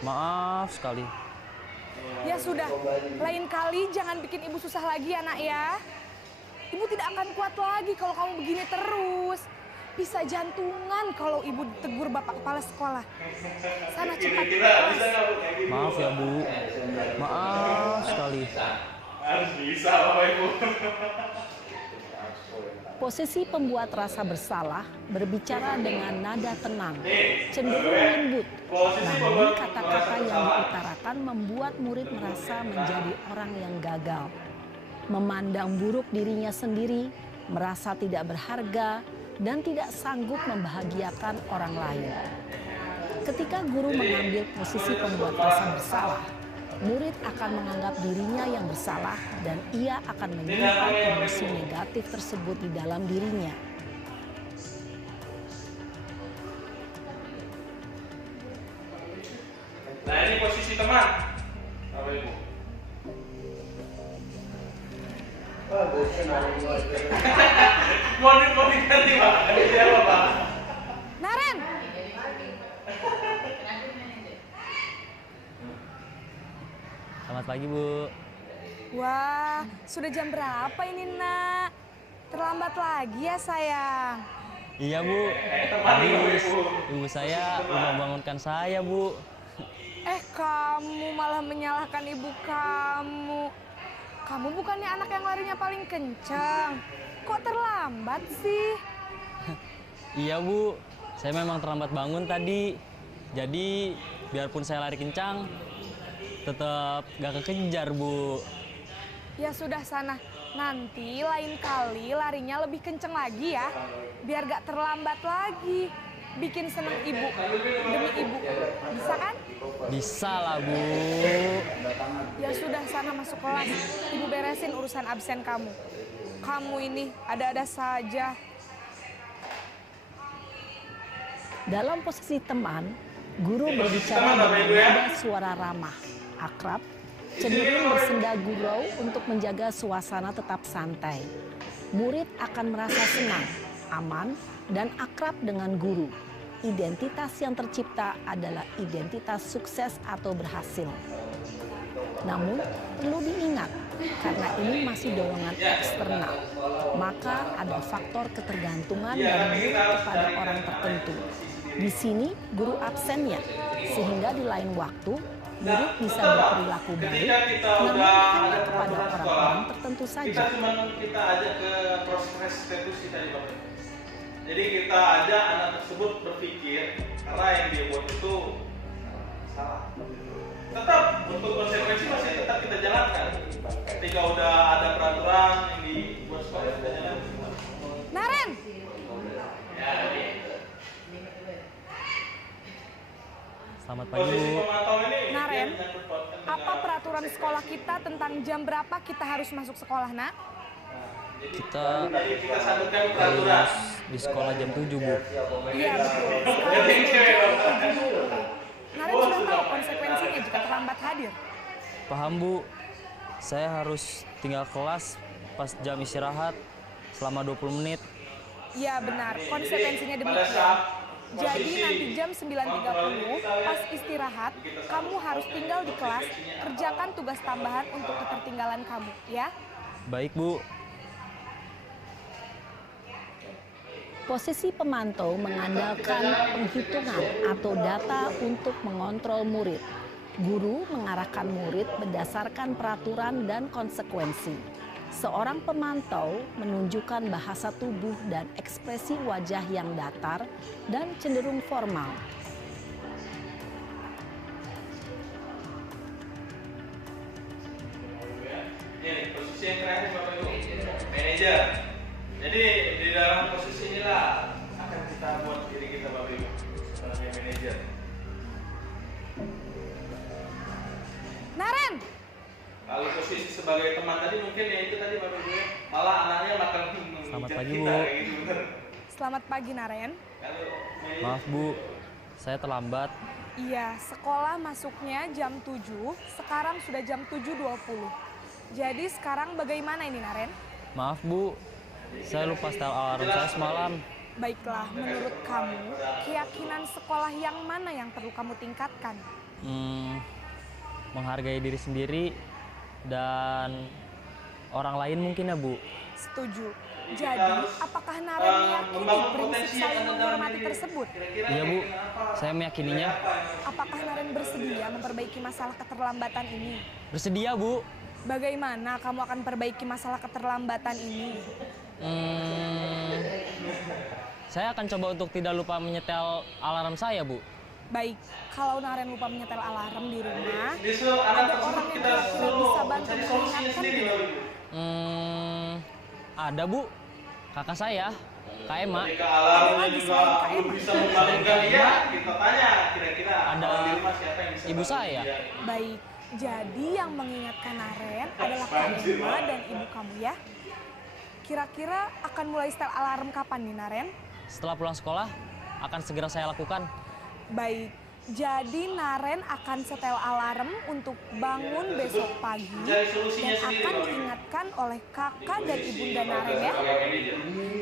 Maaf sekali. Ya sudah, lain kali jangan bikin ibu susah lagi ya nak ya. Ibu tidak akan kuat lagi kalau kamu begini terus. Bisa jantungan kalau ibu ditegur bapak kepala sekolah. Sana cepat ke Kira-kira kelas. bisa nggak Bu kayak gitu? Maaf ya, Bu. Maaf sekali. Harus bisa Bapak Ibu. Posisi pembuat rasa bersalah berbicara dengan nada tenang, cenderung lembut. Namun kata-kata yang diutarakan membuat murid merasa menjadi orang yang gagal. Memandang buruk dirinya sendiri, merasa tidak berharga, dan tidak sanggup membahagiakan orang lain. Ketika guru mengambil posisi pembuat rasa bersalah, murid akan menganggap dirinya yang bersalah dan ia akan menyimpan emosi negatif tersebut di dalam dirinya. Nah ini posisi teman Bapak Ibu. Mau diganti Pak? Ganti siapa Pak? Naren, Selamat pagi, Bu. wah sudah jam berapa ini nak? Terlambat lagi ya sayang. Iya, Bu. Teman nih Bapak Habis Ibu. ibu saya udah membangunkan saya, Bu. Kamu malah menyalahkan ibu kamu. Kamu bukannya anak yang larinya paling kencang. Kok terlambat sih? Iya, Bu. Saya memang terlambat bangun tadi. Jadi, biarpun saya lari kencang, tetap gak kekejar, Bu. Ya sudah sana. Nanti lain kali larinya lebih kenceng lagi ya. Biar gak terlambat lagi. Bikin seneng ibu. Demi ibu. Bisa kan? Bisa lah, Bu. Ya sudah sana masuk kelas. Ibu beresin urusan absen kamu. Kamu ini ada-ada saja. Dalam posisi teman, guru berbicara teman, Bapak dengan Ibu, ya. nada suara ramah, akrab, cenderung bersenda gurau untuk menjaga suasana tetap santai. Murid akan merasa senang, aman, dan akrab dengan guru. Identitas yang tercipta adalah identitas sukses atau berhasil. Namun, perlu diingat, karena ini masih dorongan eksternal, maka ada faktor ketergantungan dari murid kepada orang tertentu. Di sini guru absennya, sehingga di lain waktu murid bisa berperilaku baik, namun hanya kepada orang-orang tertentu saja. Kita ajak ke proses restitusi tadi Bapak. Jadi kita ajak anak tersebut berpikir karena yang dia buat itu salah. Tetap untuk konsekuensi masih tetap kita jalankan. Ketika udah ada peraturan yang dibuat sekolah kita jalankan. Naren, Ya, Selamat pagi, posisi Bu. pemantau ini Naren, dia menyangkut pautkan dengan- apa peraturan sekolah kita tentang jam berapa kita harus masuk sekolah, Nak? Kita Jadi kita sambutkan peraturan. harus di sekolah jam 7, Bu. Iya, betul. Sekarang sudah jam 7.20. Naren sudah tahu konsekuensinya jika terlambat hadir. Paham, Bu. Saya harus tinggal kelas pas jam istirahat selama 20 menit. Iya, benar. Konsekuensinya Pada demikian. saat Jadi posisi nanti jam 9.30 pas istirahat, kamu harus tinggal di kelas, kerjakan tugas tambahan untuk ketertinggalan kamu, ya. Baik, Bu. Posisi pemantau mengandalkan penghitungan atau data untuk mengontrol murid. Guru mengarahkan murid berdasarkan peraturan dan konsekuensi. Seorang pemantau menunjukkan bahasa tubuh dan ekspresi wajah yang datar dan cenderung formal. Ini posisi yang terakhir Bapak Ibu, manajer. Jadi di dalam posisi inilah akan kita buat diri kita Bapak Ibu sebagai manajer. Naren, Kalau posisi sebagai teman tadi mungkin ya itu tadi Bapak Ibu, malah anaknya makan Selamat mengejar pagi, kita, Bu. kayak gitu bener. selamat pagi, Naren. Kalau manajer- Maaf, Bu. Saya terlambat. Iya, sekolah masuknya jam 7, sekarang sudah jam 7.20. Jadi sekarang bagaimana ini, Naren? Maaf, Bu. Saya lupa setel alarm saya semalam. Baiklah, menurut kamu, keyakinan sekolah yang mana yang perlu kamu tingkatkan? Menghargai diri sendiri dan orang lain mungkin ya, Bu. Setuju. Jadi, apakah Naren meyakini prinsip saling menghormati tersebut? Iya, Bu. Saya meyakininya. Apakah Naren bersedia memperbaiki masalah keterlambatan ini? Bersedia, Bu. Bagaimana kamu akan perbaiki masalah keterlambatan ini? Saya akan coba untuk tidak lupa menyetel alarm saya, Bu. Baik, kalau Naren lupa menyetel alarm di rumah, Justru anak ada tersebut orang yang kita kira-kira suruh bisa bantu cari solusinya mengingatkan sendiri tidak? Bapak Ibu. Ada, Bu. Kakak saya, Kak Emma. Ketika alarmnya lagi juga selain Kak belum Emma? bisa membangunkan dia, kita tanya kira-kira Ada kalau di rumah siapa yang bisa ibu bantu saya. dia. Baik, jadi yang mengingatkan Naren adalah Kak Emma dan ibu kamu ya. Kira-kira akan mulai setel alarm kapan nih, Naren? Setelah pulang sekolah, akan segera saya lakukan. Baik, jadi Naren akan setel alarm untuk bangun besok pagi Cari solusinya dan sendiri, akan Bapak Ibu. diingatkan oleh kakak dan ibunda Naren ya. Sebagai manajer.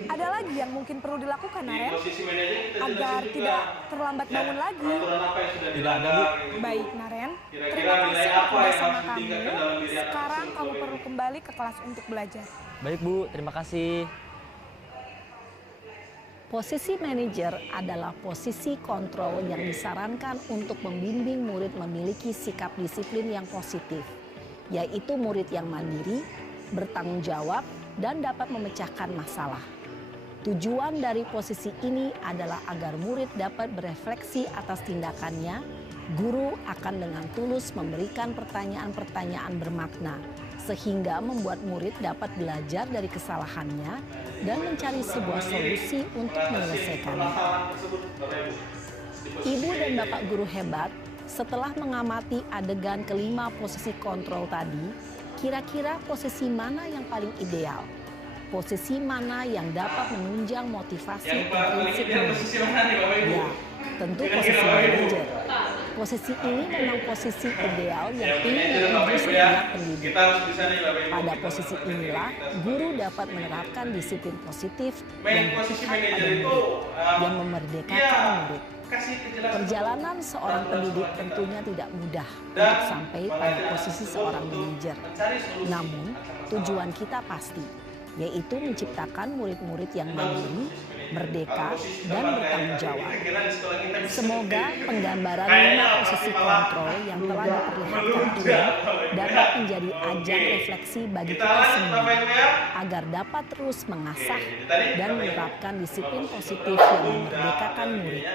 Ada lagi yang mungkin perlu dilakukan, Di Naren, posisi manajer kita agar jelasin juga. tidak terlambat bangun lagi. Peraturan apa yang sudah Tidak ada, dilanggar, Bu. gitu. Baik, Naren. Kira-kira Terima nilai kasih apa atas yang sama harus kamu. ditingkatkan dalam diri anak Sekarang tersebut, kamu Bapak perlu Ibu? kembali ke kelas untuk belajar. Baik, Bu. Terima kasih. Posisi manajer adalah posisi kontrol yang disarankan untuk membimbing murid memiliki sikap disiplin yang positif, yaitu murid yang mandiri, bertanggung jawab, dan dapat memecahkan masalah. Tujuan dari posisi ini adalah agar murid dapat berefleksi atas tindakannya. Guru akan dengan tulus memberikan pertanyaan-pertanyaan bermakna, sehingga membuat murid dapat belajar dari kesalahannya dan mencari sebuah solusi untuk menyelesaikannya. Ibu dan Bapak guru hebat, setelah mengamati adegan kelima posisi kontrol tadi, kira-kira posisi mana yang paling ideal? Posisi mana yang dapat menunjang motivasi Yang dan paling prinsip ideal murid? posisi mana nih Bapak Ibu? Ya, tentu posisi manajer. Posisi ini memang posisi ideal yang ingin Manajer Bapak dituju Ibu ya. setiap pendidik. Kita harus bisa nih Bapak Ibu. Pada Kita posisi harus inilah, kita guru sebagai- dapat menerapkan disiplin positif Main yang posisi berpihak manajer pada itu murid, yang memerdekakan iya, murid. kasih kejelasan. Perjalanan seorang pendidik tentunya tidak mudah untuk sampai pada posisi seorang manajer. Namun, tujuan kita pasti, yaitu menciptakan murid-murid yang mandiri, merdeka, dan bertanggung jawab. Semoga penggambaran 5 posisi kontrol yang telah diperlihatkan ini dapat menjadi ajang refleksi bagi kita semua, agar dapat terus mengasah dan menerapkan disiplin positif yang memerdekakan murid.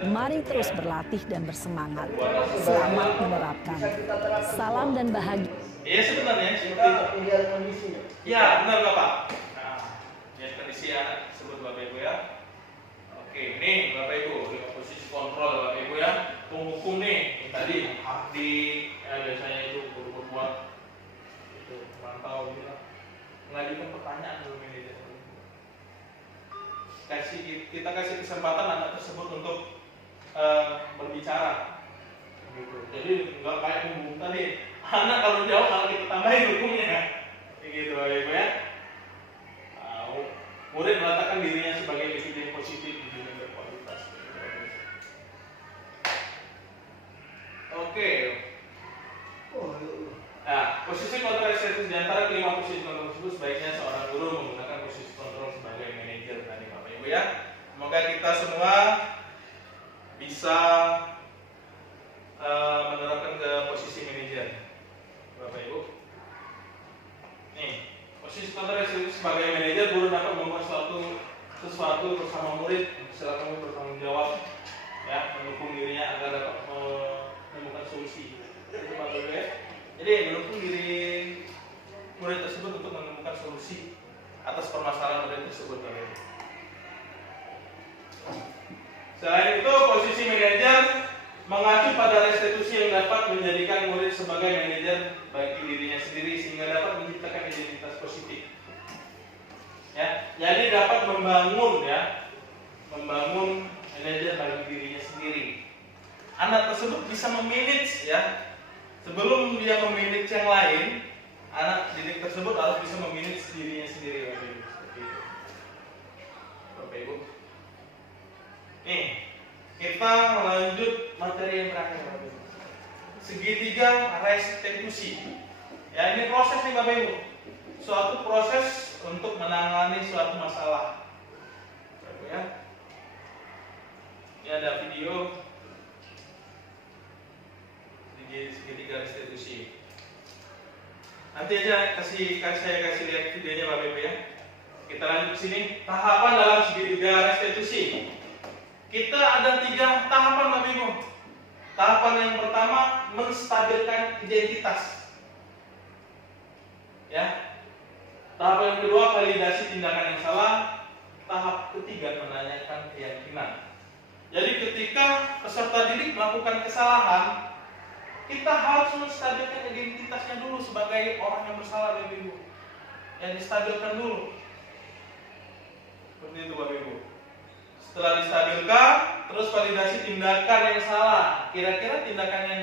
Mari terus berlatih dan bersemangat. Selamat menerapkan. Salam dan bahagia. Iya sebenarnya seperti itu. Lihat kondisi. Ya benar Bapak. Nah, lihat kondisi anak tersebut Bapak Ibu ya. Oke, nih Bapak Ibu, posisi kontrol Bapak Ibu ya. Penghukum nih tadi di biasanya itu guru buat itu mantau gitu lah. Mengajukan pertanyaan dulu manajer. Kita kasih kesempatan anak tersebut untuk berbicara. Gitu. Jadi nggak kayak ngomong tadi. Anak kalau jawab malah kita tambahin hukumnya. Begitu Bapak Ibu ya. Murid meletakkan dirinya sebagai individu yang positif di dunia berkualitas. Oke. Nah, posisi kontrol estetis di antara kelima posisi kontrol tersebut sebaiknya seorang guru menggunakan posisi kontrol sebagai manajer tadi Bapak Ibu ya. Semoga kita semua bisa menerapkan ke posisi manajer Bapak Ibu. Nih, posisi kontrol sebagai manajer, guru dapat membuat sesuatu bersama murid, silakan bertanggung jawab, ya, mendukung dirinya agar dapat menemukan solusi. Itu Bapak Ibu ya. Jadi mendukung diri murid tersebut untuk menemukan solusi atas permasalahan murid tersebut Bapak Ibu. Selain itu, posisi manajer mengacu pada restitusi yang dapat menjadikan murid sebagai manajer bagi dirinya sendiri sehingga dapat menciptakan identitas positif. Ya, jadi dapat membangun manajer bagi dirinya sendiri. Anak tersebut bisa memanage ya. Sebelum dia memanage yang lain, anak didik tersebut harus bisa memanage dirinya sendiri Bapak Ibu. Seperti itu. Bapak Ibu. Nih, kita lanjut materi yang terakhir Bapak Ibu. Segitiga restitusi. Ya, ini proses nih Bapak Ibu. Suatu proses untuk menangani suatu masalah. Bapak Ibu ya. Ini ada video segitiga restitusi. Nanti aja saya kasih lihat videonya Bapak Ibu ya. Kita lanjut sini. Tahapan dalam segitiga restitusi. Kita ada 3 tahapan Bapak Ibu. Tahapan yang pertama menstabilkan identitas. Ya. Tahap yang kedua validasi tindakan yang salah. Tahap ketiga menanyakan keyakinan. Jadi ketika peserta didik melakukan kesalahan, kita harus menstabilkan identitasnya dulu sebagai orang yang bersalah Bapak Ibu. Yang distabilkan dulu. Seperti itu Bapak Ibu. Setelah distabilkan, terus validasi tindakan yang salah. Kira-kira tindakan yang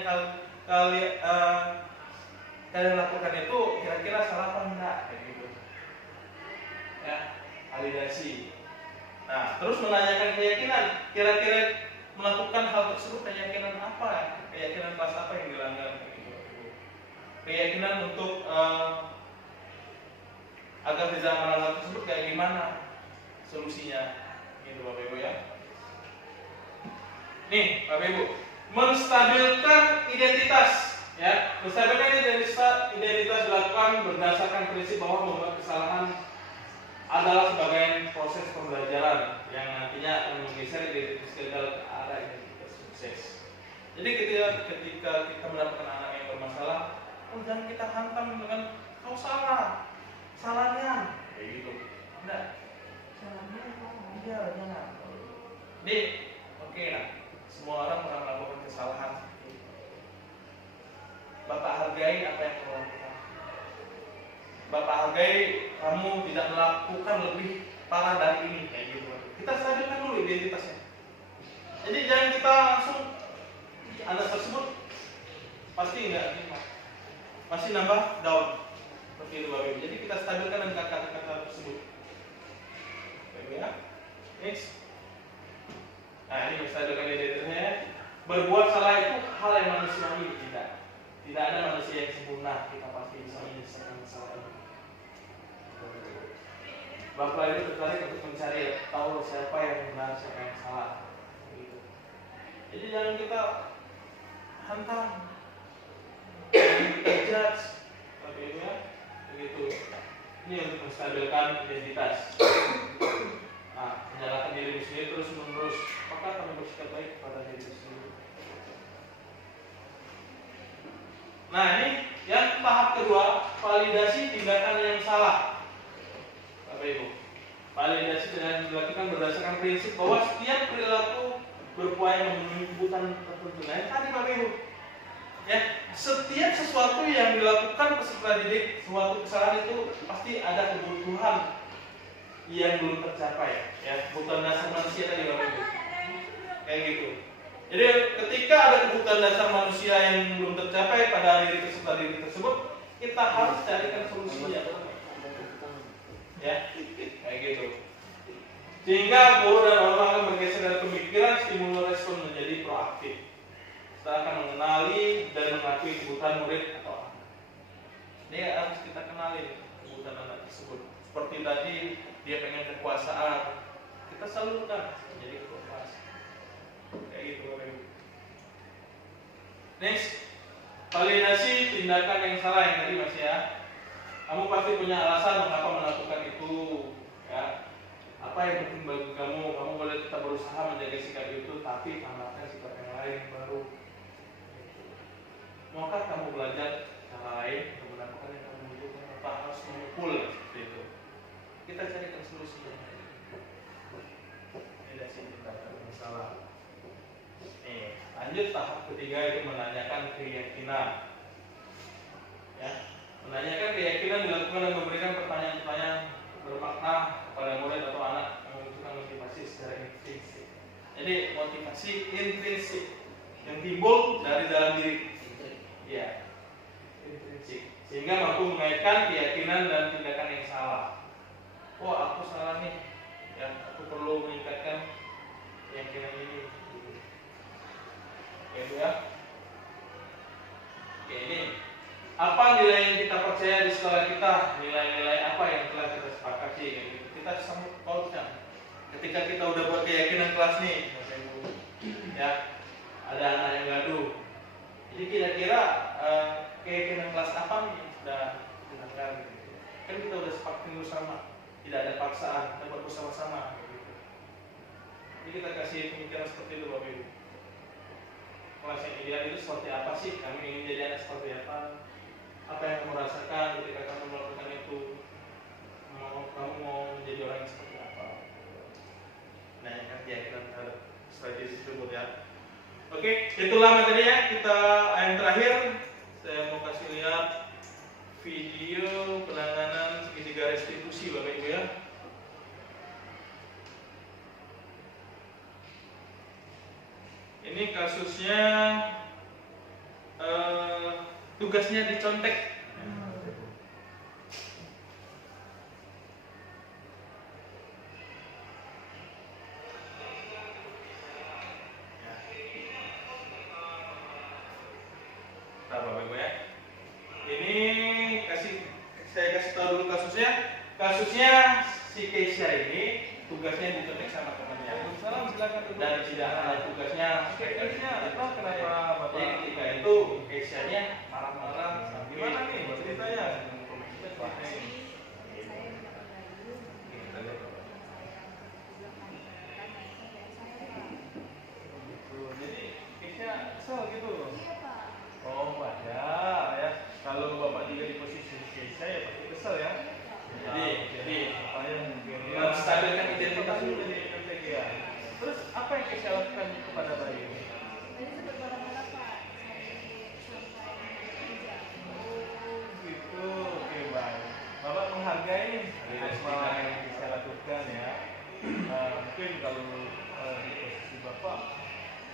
kalian lakukan itu kira-kira salah apa enggak? Kayak gitu. Ya, validasi. Nah, terus menanyakan keyakinan. Kira-kira melakukan hal tersebut keyakinan apa? Keyakinan kelas apa yang dilanggar? Kayak gitu. Keyakinan untuk agar tidak melanggar tersebut kayak gimana solusinya? Gitu Bapak Ibu ya. Nih Bapak Ibu, menstabilkan identitas ya. Menstabilkan identitas dilakukan berdasarkan prinsip bahwa membuat kesalahan adalah sebagai proses pembelajaran yang nantinya akan menggeser identitas gagal ke arah identitas sukses. Jadi ketika kita mendapatkan anak yang bermasalah, jangan kita hantam dengan kau salah, salahnya kayak gitu. Enggak. Iya, jangan. Jadi, oke lah. Semua orang pernah melakukan kesalahan. Bapak hargai apa yang kamu lakukan. Bapak hargai kamu tidak melakukan lebih parah dari ini kayak gitu. Kita stabilkan dulu identitasnya. Jadi jangan kita langsung anak tersebut pasti enggak terima. Masih nambah down. Seperti itu Bapak Ibu. Jadi kita stabilkan dengan kata-kata tersebut. Bapak Ibu ya. Next. Nah ini menstabilkan identitasnya. Berbuat salah itu hal yang manusiawi, tidak ada manusia yang sempurna. Kita pasti bisa menyelesaikan masalah ini. Bapak itu tertarik untuk mencari tahu siapa yang benar, siapa yang salah. Gitu. Jadi jangan kita hantam, jangan kita judge, tapi itu ya, begitu. Ini untuk menstabilkan identitas. Nah, menyalahkan diri sendiri terus menerus, maka kamu bersikap baik kepada diri sendiri. Nah ini yang tahap kedua, validasi tindakan yang salah. Bapak Ibu, validasi dengan dilakukan berdasarkan prinsip bahwa setiap perilaku berupaya memenuhi kebutuhan tertentu. Nah ini tadi Bapak Ibu, ya setiap sesuatu yang dilakukan peserta didik, suatu kesalahan itu pasti ada kebutuhan yang belum tercapai, ya kebutuhan dasar manusia tadi Bapak Ibu, kayak gitu. Jadi ketika ada kebutuhan dasar manusia yang belum tercapai pada diri peserta didik tersebut, kita harus carikan solusinya, ya kayak gitu. Sehingga guru dan orang akan bergeser dari pemikiran stimulus respon menjadi proaktif. Kita akan mengenali dan mengakui kebutuhan murid atau anak. Ini harus kita kenali kebutuhan anak tersebut. Seperti tadi dia pengen kekuasaan, kita salurkan menjadi kekuasaan. Kayak gitu Bapak Ibu. Next, validasi tindakan yang salah yang tadi Mas ya. Kamu pasti punya alasan mengapa melakukan itu, ya. Apa yang penting bagi kamu? Kamu boleh tetap berusaha menjaga sikap itu, tapi tambahkan sikap yang lain baru. Maukah kamu belajar cara lain untuk mendapatkan yang kamu butuhkan? Apa harus memukul seperti itu? Kita carikan solusi yang lain. Validasi tindakan yang salah. Nih, lanjut tahap ketiga itu menanyakan keyakinan. Ya, menanyakan keyakinan dilakukan dengan memberikan pertanyaan-pertanyaan bermakna kepada murid atau anak yang membutuhkan motivasi secara intrinsik. Jadi motivasi intrinsik yang timbul dari dalam diri, ya, intrinsik, sehingga mampu mengaitkan keyakinan dan tindakan yang salah. Oh, aku salah nih, ya, aku perlu meningkatkan keyakinan ini. Oke ya. Oke, ini apa nilai yang kita percaya di sekolah kita, nilai-nilai apa yang telah kita sepakati, gitu. Kita sambut pautkan. Ketika kita udah buat keyakinan kelas nih, ya, ada anak yang gaduh. Jadi kira-kira keyakinan kelas apa nih yang sudah dilakukan? Gitu. Kan kita udah sepakati bersama, tidak ada paksaan, kita buat bersama-sama. Gitu. Jadi kita kasih pemikiran seperti itu Bapak Ibu. Kelas yang ideal itu seperti apa sih? Kami ingin jadi anak seperti apa? Apa yang kamu rasakan ketika kamu melakukan itu? Kamu mau menjadi orang yang seperti apa? Nah, yang keyakinan terhadap strategi tersebut ya. Oke, itulah materinya. Kita yang terakhir saya mau kasih lihat video penanganan segitiga restitusi Bapak Ibu ya. Ini kasusnya tugasnya dicontek. Nah, Bapak Ibu ya. Ini saya kasih tahu dulu kasusnya. Kasusnya si Keisha ini tugasnya dicontek sama temannya. Salam, silakan dulu. Dan tidak ada tugasnya. Keisha, kenapa Bapak? Jadi ketika itu Keisha-nya marah-marah. Gimana nih ceritanya? Jadi Keisha kesel gitu. Oh, wajar ya. Kalau Bapak juga di posisi Keisha ya pasti kesel ya. Jadi supaya mungkin ya menstabilkan identitas dulu. ya. Terus apa yang Keisha lakukan kepada bayi ini? Gitu, oke baik. Bapak menghargai apa yang Keisha lakukan ya. Mungkin kalau di posisi Bapak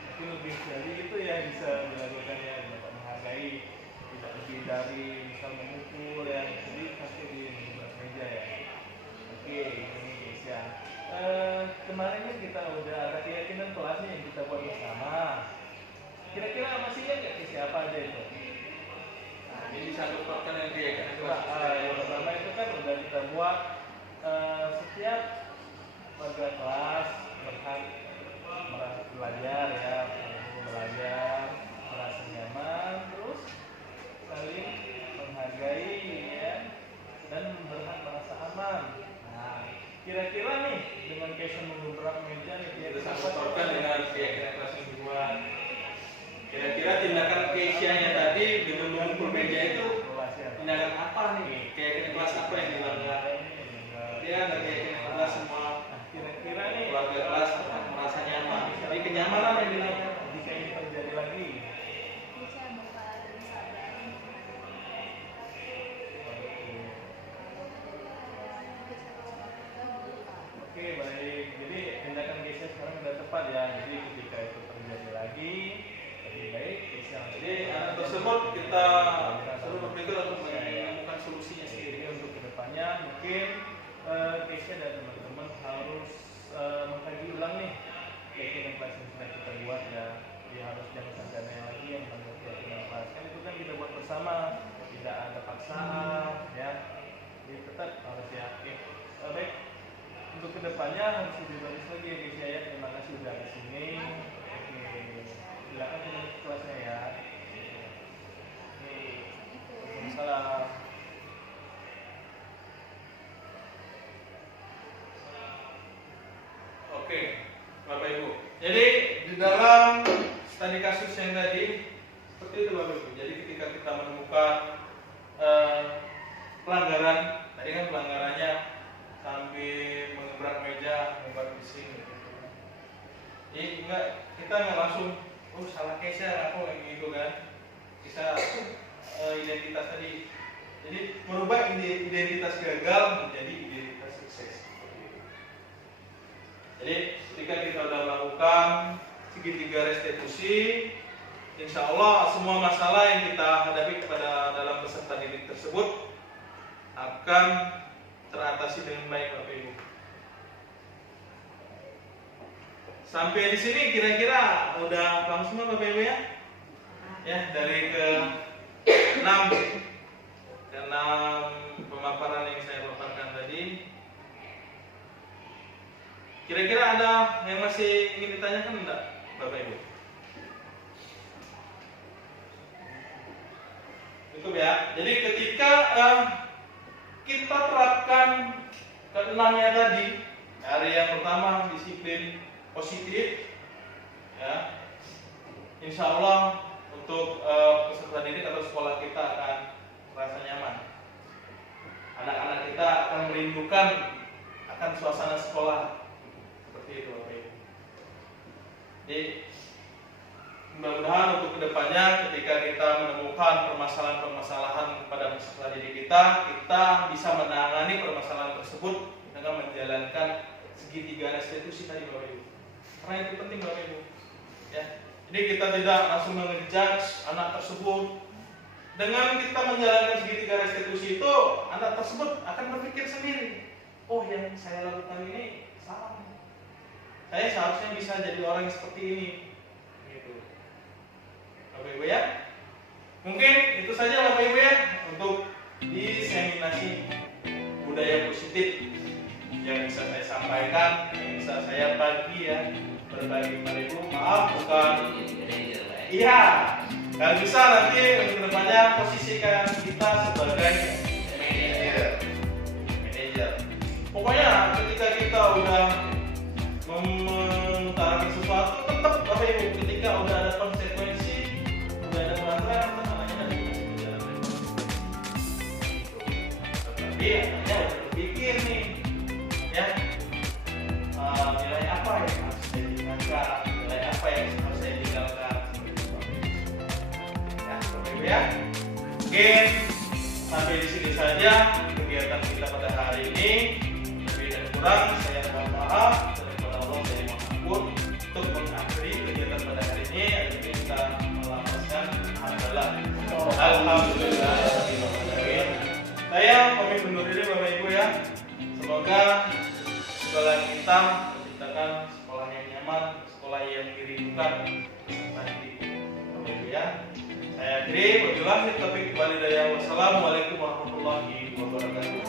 mungkin lebih dari itu ya bisa dilakukan ya. Bapak menghargai tidak lebih dari misal memukul ya. Jadi pasti di meja ya. Oke, ini Keisha. kemarin kan kita udah ada keyakinan kelasnya yang kita buat bersama. Kira-kira masih ingat nggak siapa aja itu? Nah, ini satu program yang keyakinan kelas. Yang pertama itu kan udah kita buat setiap warga kelas berhak belajar ya, belajar, merasa nyaman, terus saling menghargai ya, dan berhak merasa aman. Nah, kira-kira nih dengan Keisha menggebrak meja nih Itu kira-kira satu program dengan keyakinan kelas yang kedua. Kira-kira tindakan Keisha-nya tadi dengan mengumpul meja itu tindakan apa nih? Keyakinan kelas apa yang dilanggar? Dia ada keyakinan kelas semua kira-kira nih keluarga kelas merasa nyaman. Jadi kenyamanan yang dilanggar. jika ini terjadi lagi. Oke, baik. Jadi tindakan Keisha sekarang sudah tepat ya. Jadi ketika itu terjadi lagi, lebih baik Keisha. Jadi anak tersebut kita suruh berpikir untuk menemukan solusinya sendiri. Jadi untuk kedepannya mungkin Keisha dan teman-teman harus mengkaji ulang nih keyakinan kelas yang sudah kita buat ya. Jadi harus jangan sampai ada yang lagi yang menurut keyakinan kelas. Kan itu kan kita buat bersama, tidak ada paksaan ya. Jadi tetap harus ya. Oke, baik. Untuk kedepannya harus lebih bagus lagi ya Keisha ya. Terima kasih sudah kesini. Oke, silakan untuk kelasnya ya. Oke, waalaikumsalam. Oke, Bapak Ibu. Jadi di dalam studi kasus yang tadi seperti itu Bapak Ibu. Jadi ketika kita menemukan pelanggaran, tadi kan pelanggarannya sambil mengebrak meja, membuat bising. Jadi kita nggak langsung, oh salah Keisha, aku kayak gitu kan. Bisa identitas tadi. Jadi merubah identitas gagal menjadi identitas sukses. Jadi ketika kita sudah melakukan segitiga restitusi, insya Allah semua masalah yang kita hadapi kepada dalam peserta didik tersebut akan teratasi dengan baik Bapak Ibu. Sampai di sini kira-kira udah paham semua Bapak Ibu ya? Ya, dari ke 6 pemaparan yang saya paparkan tadi. Kira-kira ada yang masih ingin ditanyakan enggak Bapak Ibu? Cukup ya. Jadi ketika kita terapkan ke-6-nya tadi, hari yang pertama disiplin positif, ya, insya Allah untuk peserta didik atau sekolah kita akan merasa nyaman. Anak-anak kita akan merindukan akan suasana sekolah seperti itu, Bapak Ibu. Jadi mudah-mudahan untuk kedepannya ketika kita menemukan permasalahan-permasalahan pada peserta didik kita bisa menangani permasalahan tersebut dengan menjalankan segitiga restitusi tadi Bapak Ibu. Karena itu penting Bapak Ibu. Ya. Jadi kita tidak langsung mengejudge anak tersebut. Dengan kita menjalankan segitiga restitusi itu, anak tersebut akan berpikir sendiri. Oh, yang saya lakukan ini salah. Saya seharusnya bisa jadi orang yang seperti ini. Gitu. Bapak Ibu ya. Mungkin itu saja Bapak Ibu ya untuk diseminasi budaya positif yang bisa saya sampaikan, yang bisa saya bagi ya, berbagi kepada Ibu. Maaf bukan iya, kalau bisa nanti untuk kedepannya posisikan kita sebagai manajer. Pokoknya ketika kita udah mengutarakan sesuatu, tetap Bapak Ibu ketika udah ada konsekuensi, udah ada peraturan, anaknya nanti masih berjalan. Tapi anaknya udah berpikir nih, ya nilai apa yang harus saya tinggalkan, nilai apa yang harus saya tinggalkan. Ya, Bapak Ibu ya. Mungkin sampai di sini saja kegiatan kita pada hari ini. Lebih dan kurang saya mohon maaf. Untuk mengakhiri kegiatan pada hari ini, kita melapaskan alhamdulillah. Alhamdulillah. Saya pamit undur diri Bapak Ibu ya. Semoga sekolah kita menciptakan sekolah yang nyaman, sekolah yang dirindukan nanti. Oke ya. Saya akhiri, wabillahi taufiq wal hidayah. Wassalamualaikum warahmatullahi wabarakatuh.